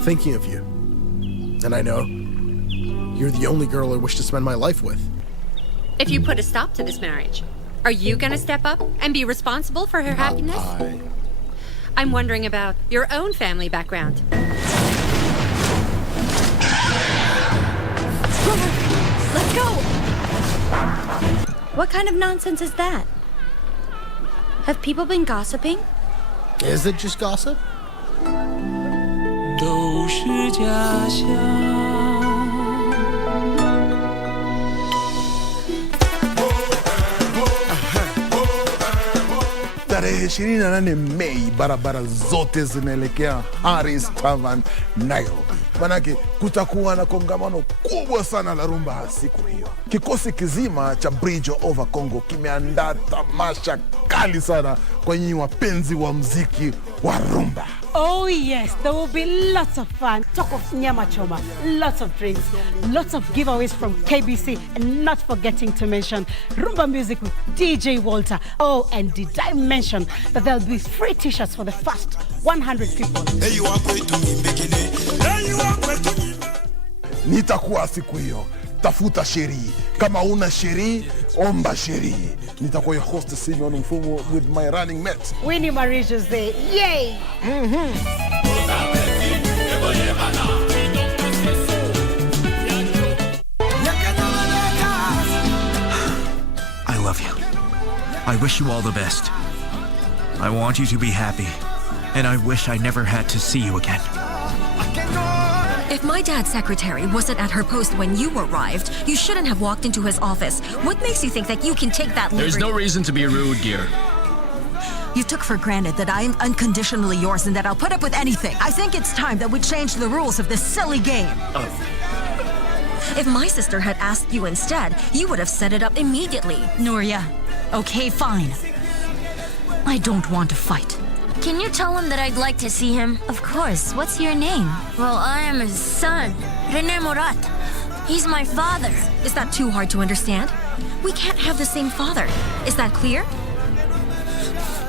Thinking of you. And I know you're the only girl I wish to spend my life with. If you put a stop to this marriage, are you going to step up and be responsible for her happiness? I'm wondering about your own family background. Let's go! What kind of nonsense is that? Have people been gossiping? Is it just gossip? 都是假象。 Tarehe 28 Mei barabara zote zinaelekea Harris Tavern, Nairobi. Manake kutakuwa na kongamano kubwa sana la rumba siku hiyo. Kikosi kizima cha Bridge Over Congo kimeandaa tamasha kali sana kwa nyinyi wapenzi wa muziki wa rumba. Oh yes, there will be lots of fun. Talk of nyama choma, lots of drinks, lots of giveaways from KBC, and not forgetting to mention rumba music with DJ Walter. Oh, and did I mention that there'll be free t-shirts for the first 100 people. Nitakuwa siku hiyo. Tafuta sheri. Kama una sheri, omba sheri. Nitakuwa your host Simeon Mfumo with my running mate Winnie Mauritius there. Yay! I love you. I wish you all the best. I want you to be happy. And I wish I never had to see you again. If my dad's secretary wasn't at her post when you arrived, you shouldn't have walked into his office. What makes you think that you can take that liberty? There's no reason to be rude, dear. You took for granted that I am unconditionally yours and that I'll put up with anything. I think it's time that we change the rules of this silly game. If my sister had asked you instead, you would have set it up immediately. Nuria, okay, fine. I don't want to fight. Can you tell him that I'd like to see him? Of course. What's your name? Well, I am his son, René Morat. He's my father. Is that too hard to understand? We can't have the same father. Is that clear?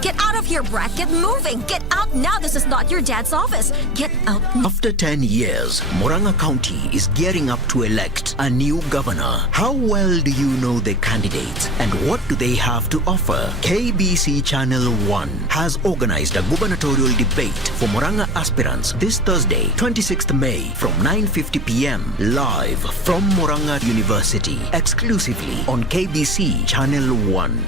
Get out of here, Brad. Get moving. Get out now. This is not your dad's office. Get out. After 10 years, Murang'a County is gearing up to elect a new governor. How well do you know the candidates and what do they have to offer? KBC Channel 1 has organized a gubernatorial debate for Murang'a aspirants this Thursday, 26th May from 9:50 p.m. live from Murang'a University, exclusively on KBC Channel 1.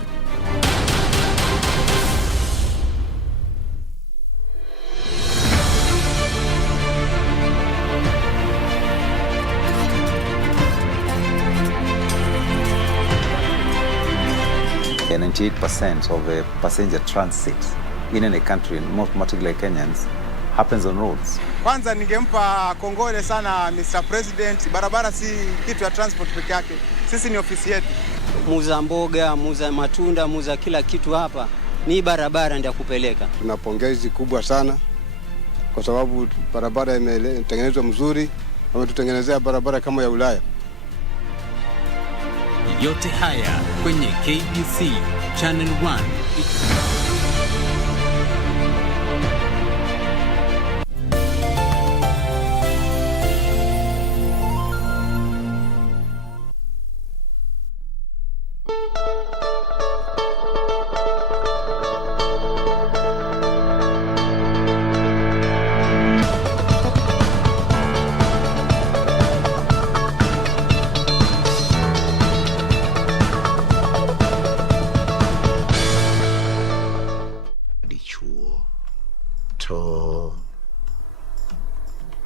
And 98% of the passenger transit in any country, most particularly Kenyans, happens on roads. Kwanza ningempa kongole sana Mr. President. Barabara si kitu ya transport peke yake. Sisi ni ofisi yetu. Muza mboga, muza matunda, muza kila kitu hapa. Ni barabara ndio kupeleka. Tuna pongezi kubwa sana kwa sababu barabara imetengenezwa mzuri. Wametutengenezea barabara kama ya Ulaya. Yote haya kwenye KBC Channel 1.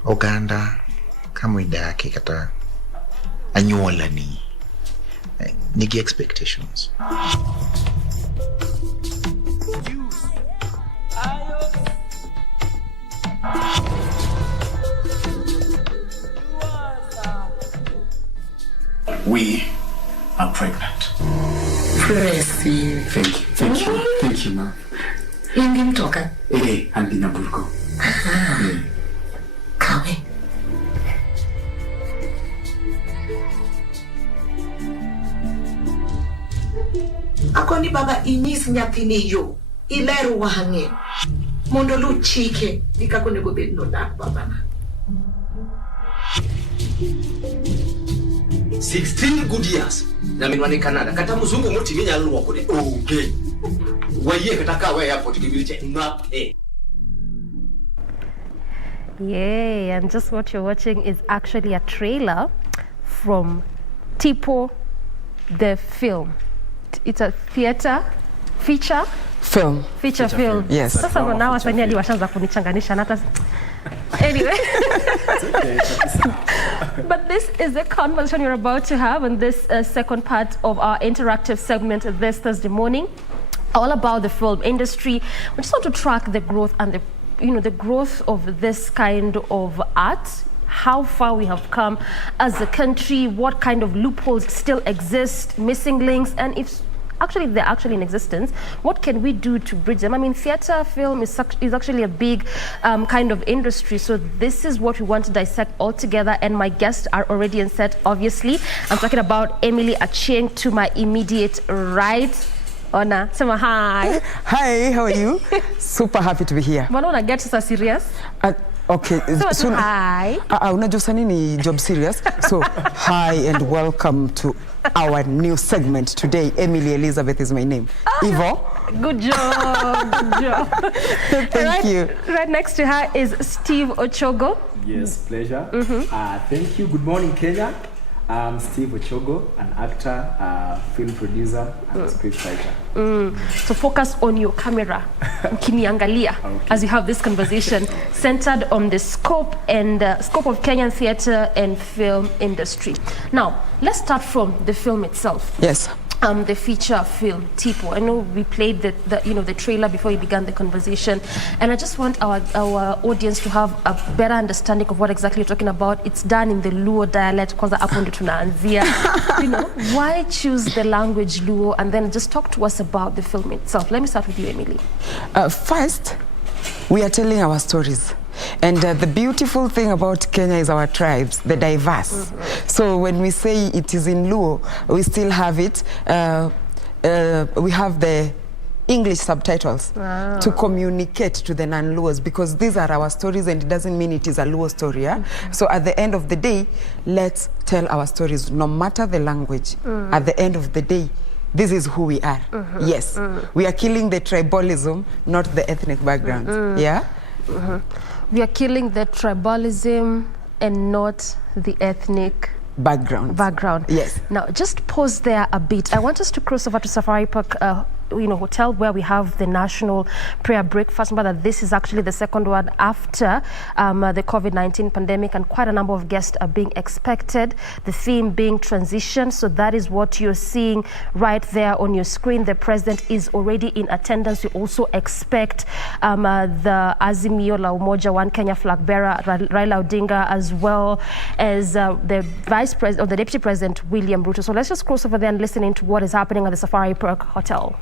oganda kama idake kata anyuola ni nigi expectations. We are pregnant. Presi. Thank you, ma'am. Hindi mtoka? Andi na burko. Kawe. Ako ni baba inyis nyathini yo, ileru wang'e, mondo lu chike, di kako nego bed no dak babana. 16 good years. Na minwani Canada. Kata mzungu muti minya luwa kune. Okay. Waye kataka we airport kibiliche ngape. Yay, and just what you're watching is actually a trailer from Tipo, the film. It's a feature film. Yes. Sasa now wasanii hadi washaanza kunichanganisha hata anyway. But this is the conversation you're about to have in this second part of our interactive segment this Thursday morning, all about the film industry. We just want to track the growth and the growth of this kind of art, how far we have come as a country, what kind of loopholes still exist, missing links, and if actually they're actually in existence, what can we do to bridge them? I mean, theater, film is actually a big kind of industry, so this is what we want to dissect all together, and my guests are already in set, obviously. I'm talking about Emily Achieng to my immediate right. Ona, sema hi. Hi, how are you? Super happy to be here. Mbona una get so serious? Okay. So hi. Unajua nini job serious? So hi and welcome to our new segment today. Emily Elizabeth is my name. Ivo. Good job. Good job. Thank you. Right next to her is Steve Ochogo. Yes, pleasure. Thank you. Good morning, Kenya. I'm Steve Ochogo, an actor, film producer, and scriptwriter. So focus on your camera, ukiniangalia, as you have this conversation centered on the scope of Kenyan theater and film industry. Now, let's start from the film itself. Yes. The feature film Tipo. I know we played the trailer before we began the conversation, and I just want our audience to have a better understanding of what exactly you're talking about. It's done in the Luo dialect, kwanza hapo ndo tunaanzia. Why choose the language Luo, and then just talk to us about the film itself. Let me start with you, Emily. First, we are telling our stories. And the beautiful thing about Kenya is our tribes, the diverse. So when we say it is in Luo, we still have it. We have the English subtitles to communicate to the non-Luos, because these are our stories, and it doesn't mean it is a Luo story. Yeah? So at the end of the day, let's tell our stories, no matter the language. At the end of the day, this is who we are. Yes, we are killing the tribalism, not the ethnic backgrounds. Yeah. We are killing the tribalism and not the ethnic background. Yes. Now, just pause there a bit. I want us to cross over to Safari Park hotel, where we have the national prayer breakfast. Remember that this is actually the second one after the COVID-19 pandemic, and quite a number of guests are being expected. The theme being transition. So that is what you're seeing right there on your screen. The president is already in attendance. You also expect the Azimio la Umoja One Kenya flag bearer Raila Odinga, as well as the vice president or the deputy president William Ruto. So let's just cross over there and listen into what is happening at the Safari Park Hotel.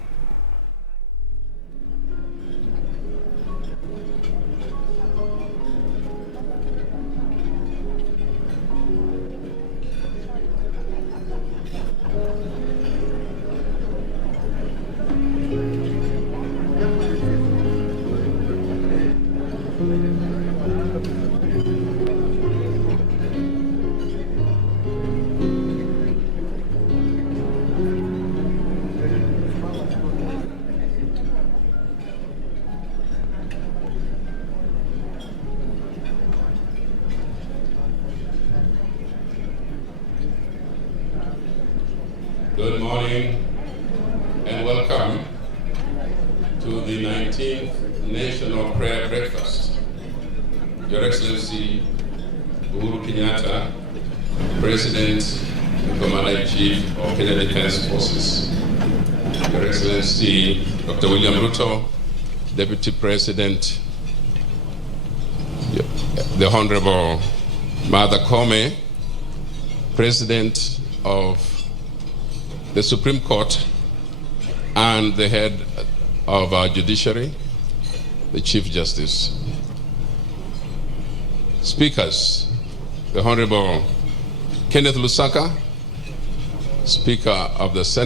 Good morning and welcome to the 19th National Prayer Breakfast. Your Excellency, Uhuru Kenyatta, President and Commander-in-Chief of Kenya Defense Forces, Your Excellency Dr. William Ruto, Deputy President, the Honorable Martha Koome, President of the Supreme Court and the head of our judiciary, the Chief Justice. Speakers, the Honorable Kenneth Lusaka, Speaker of the Senate.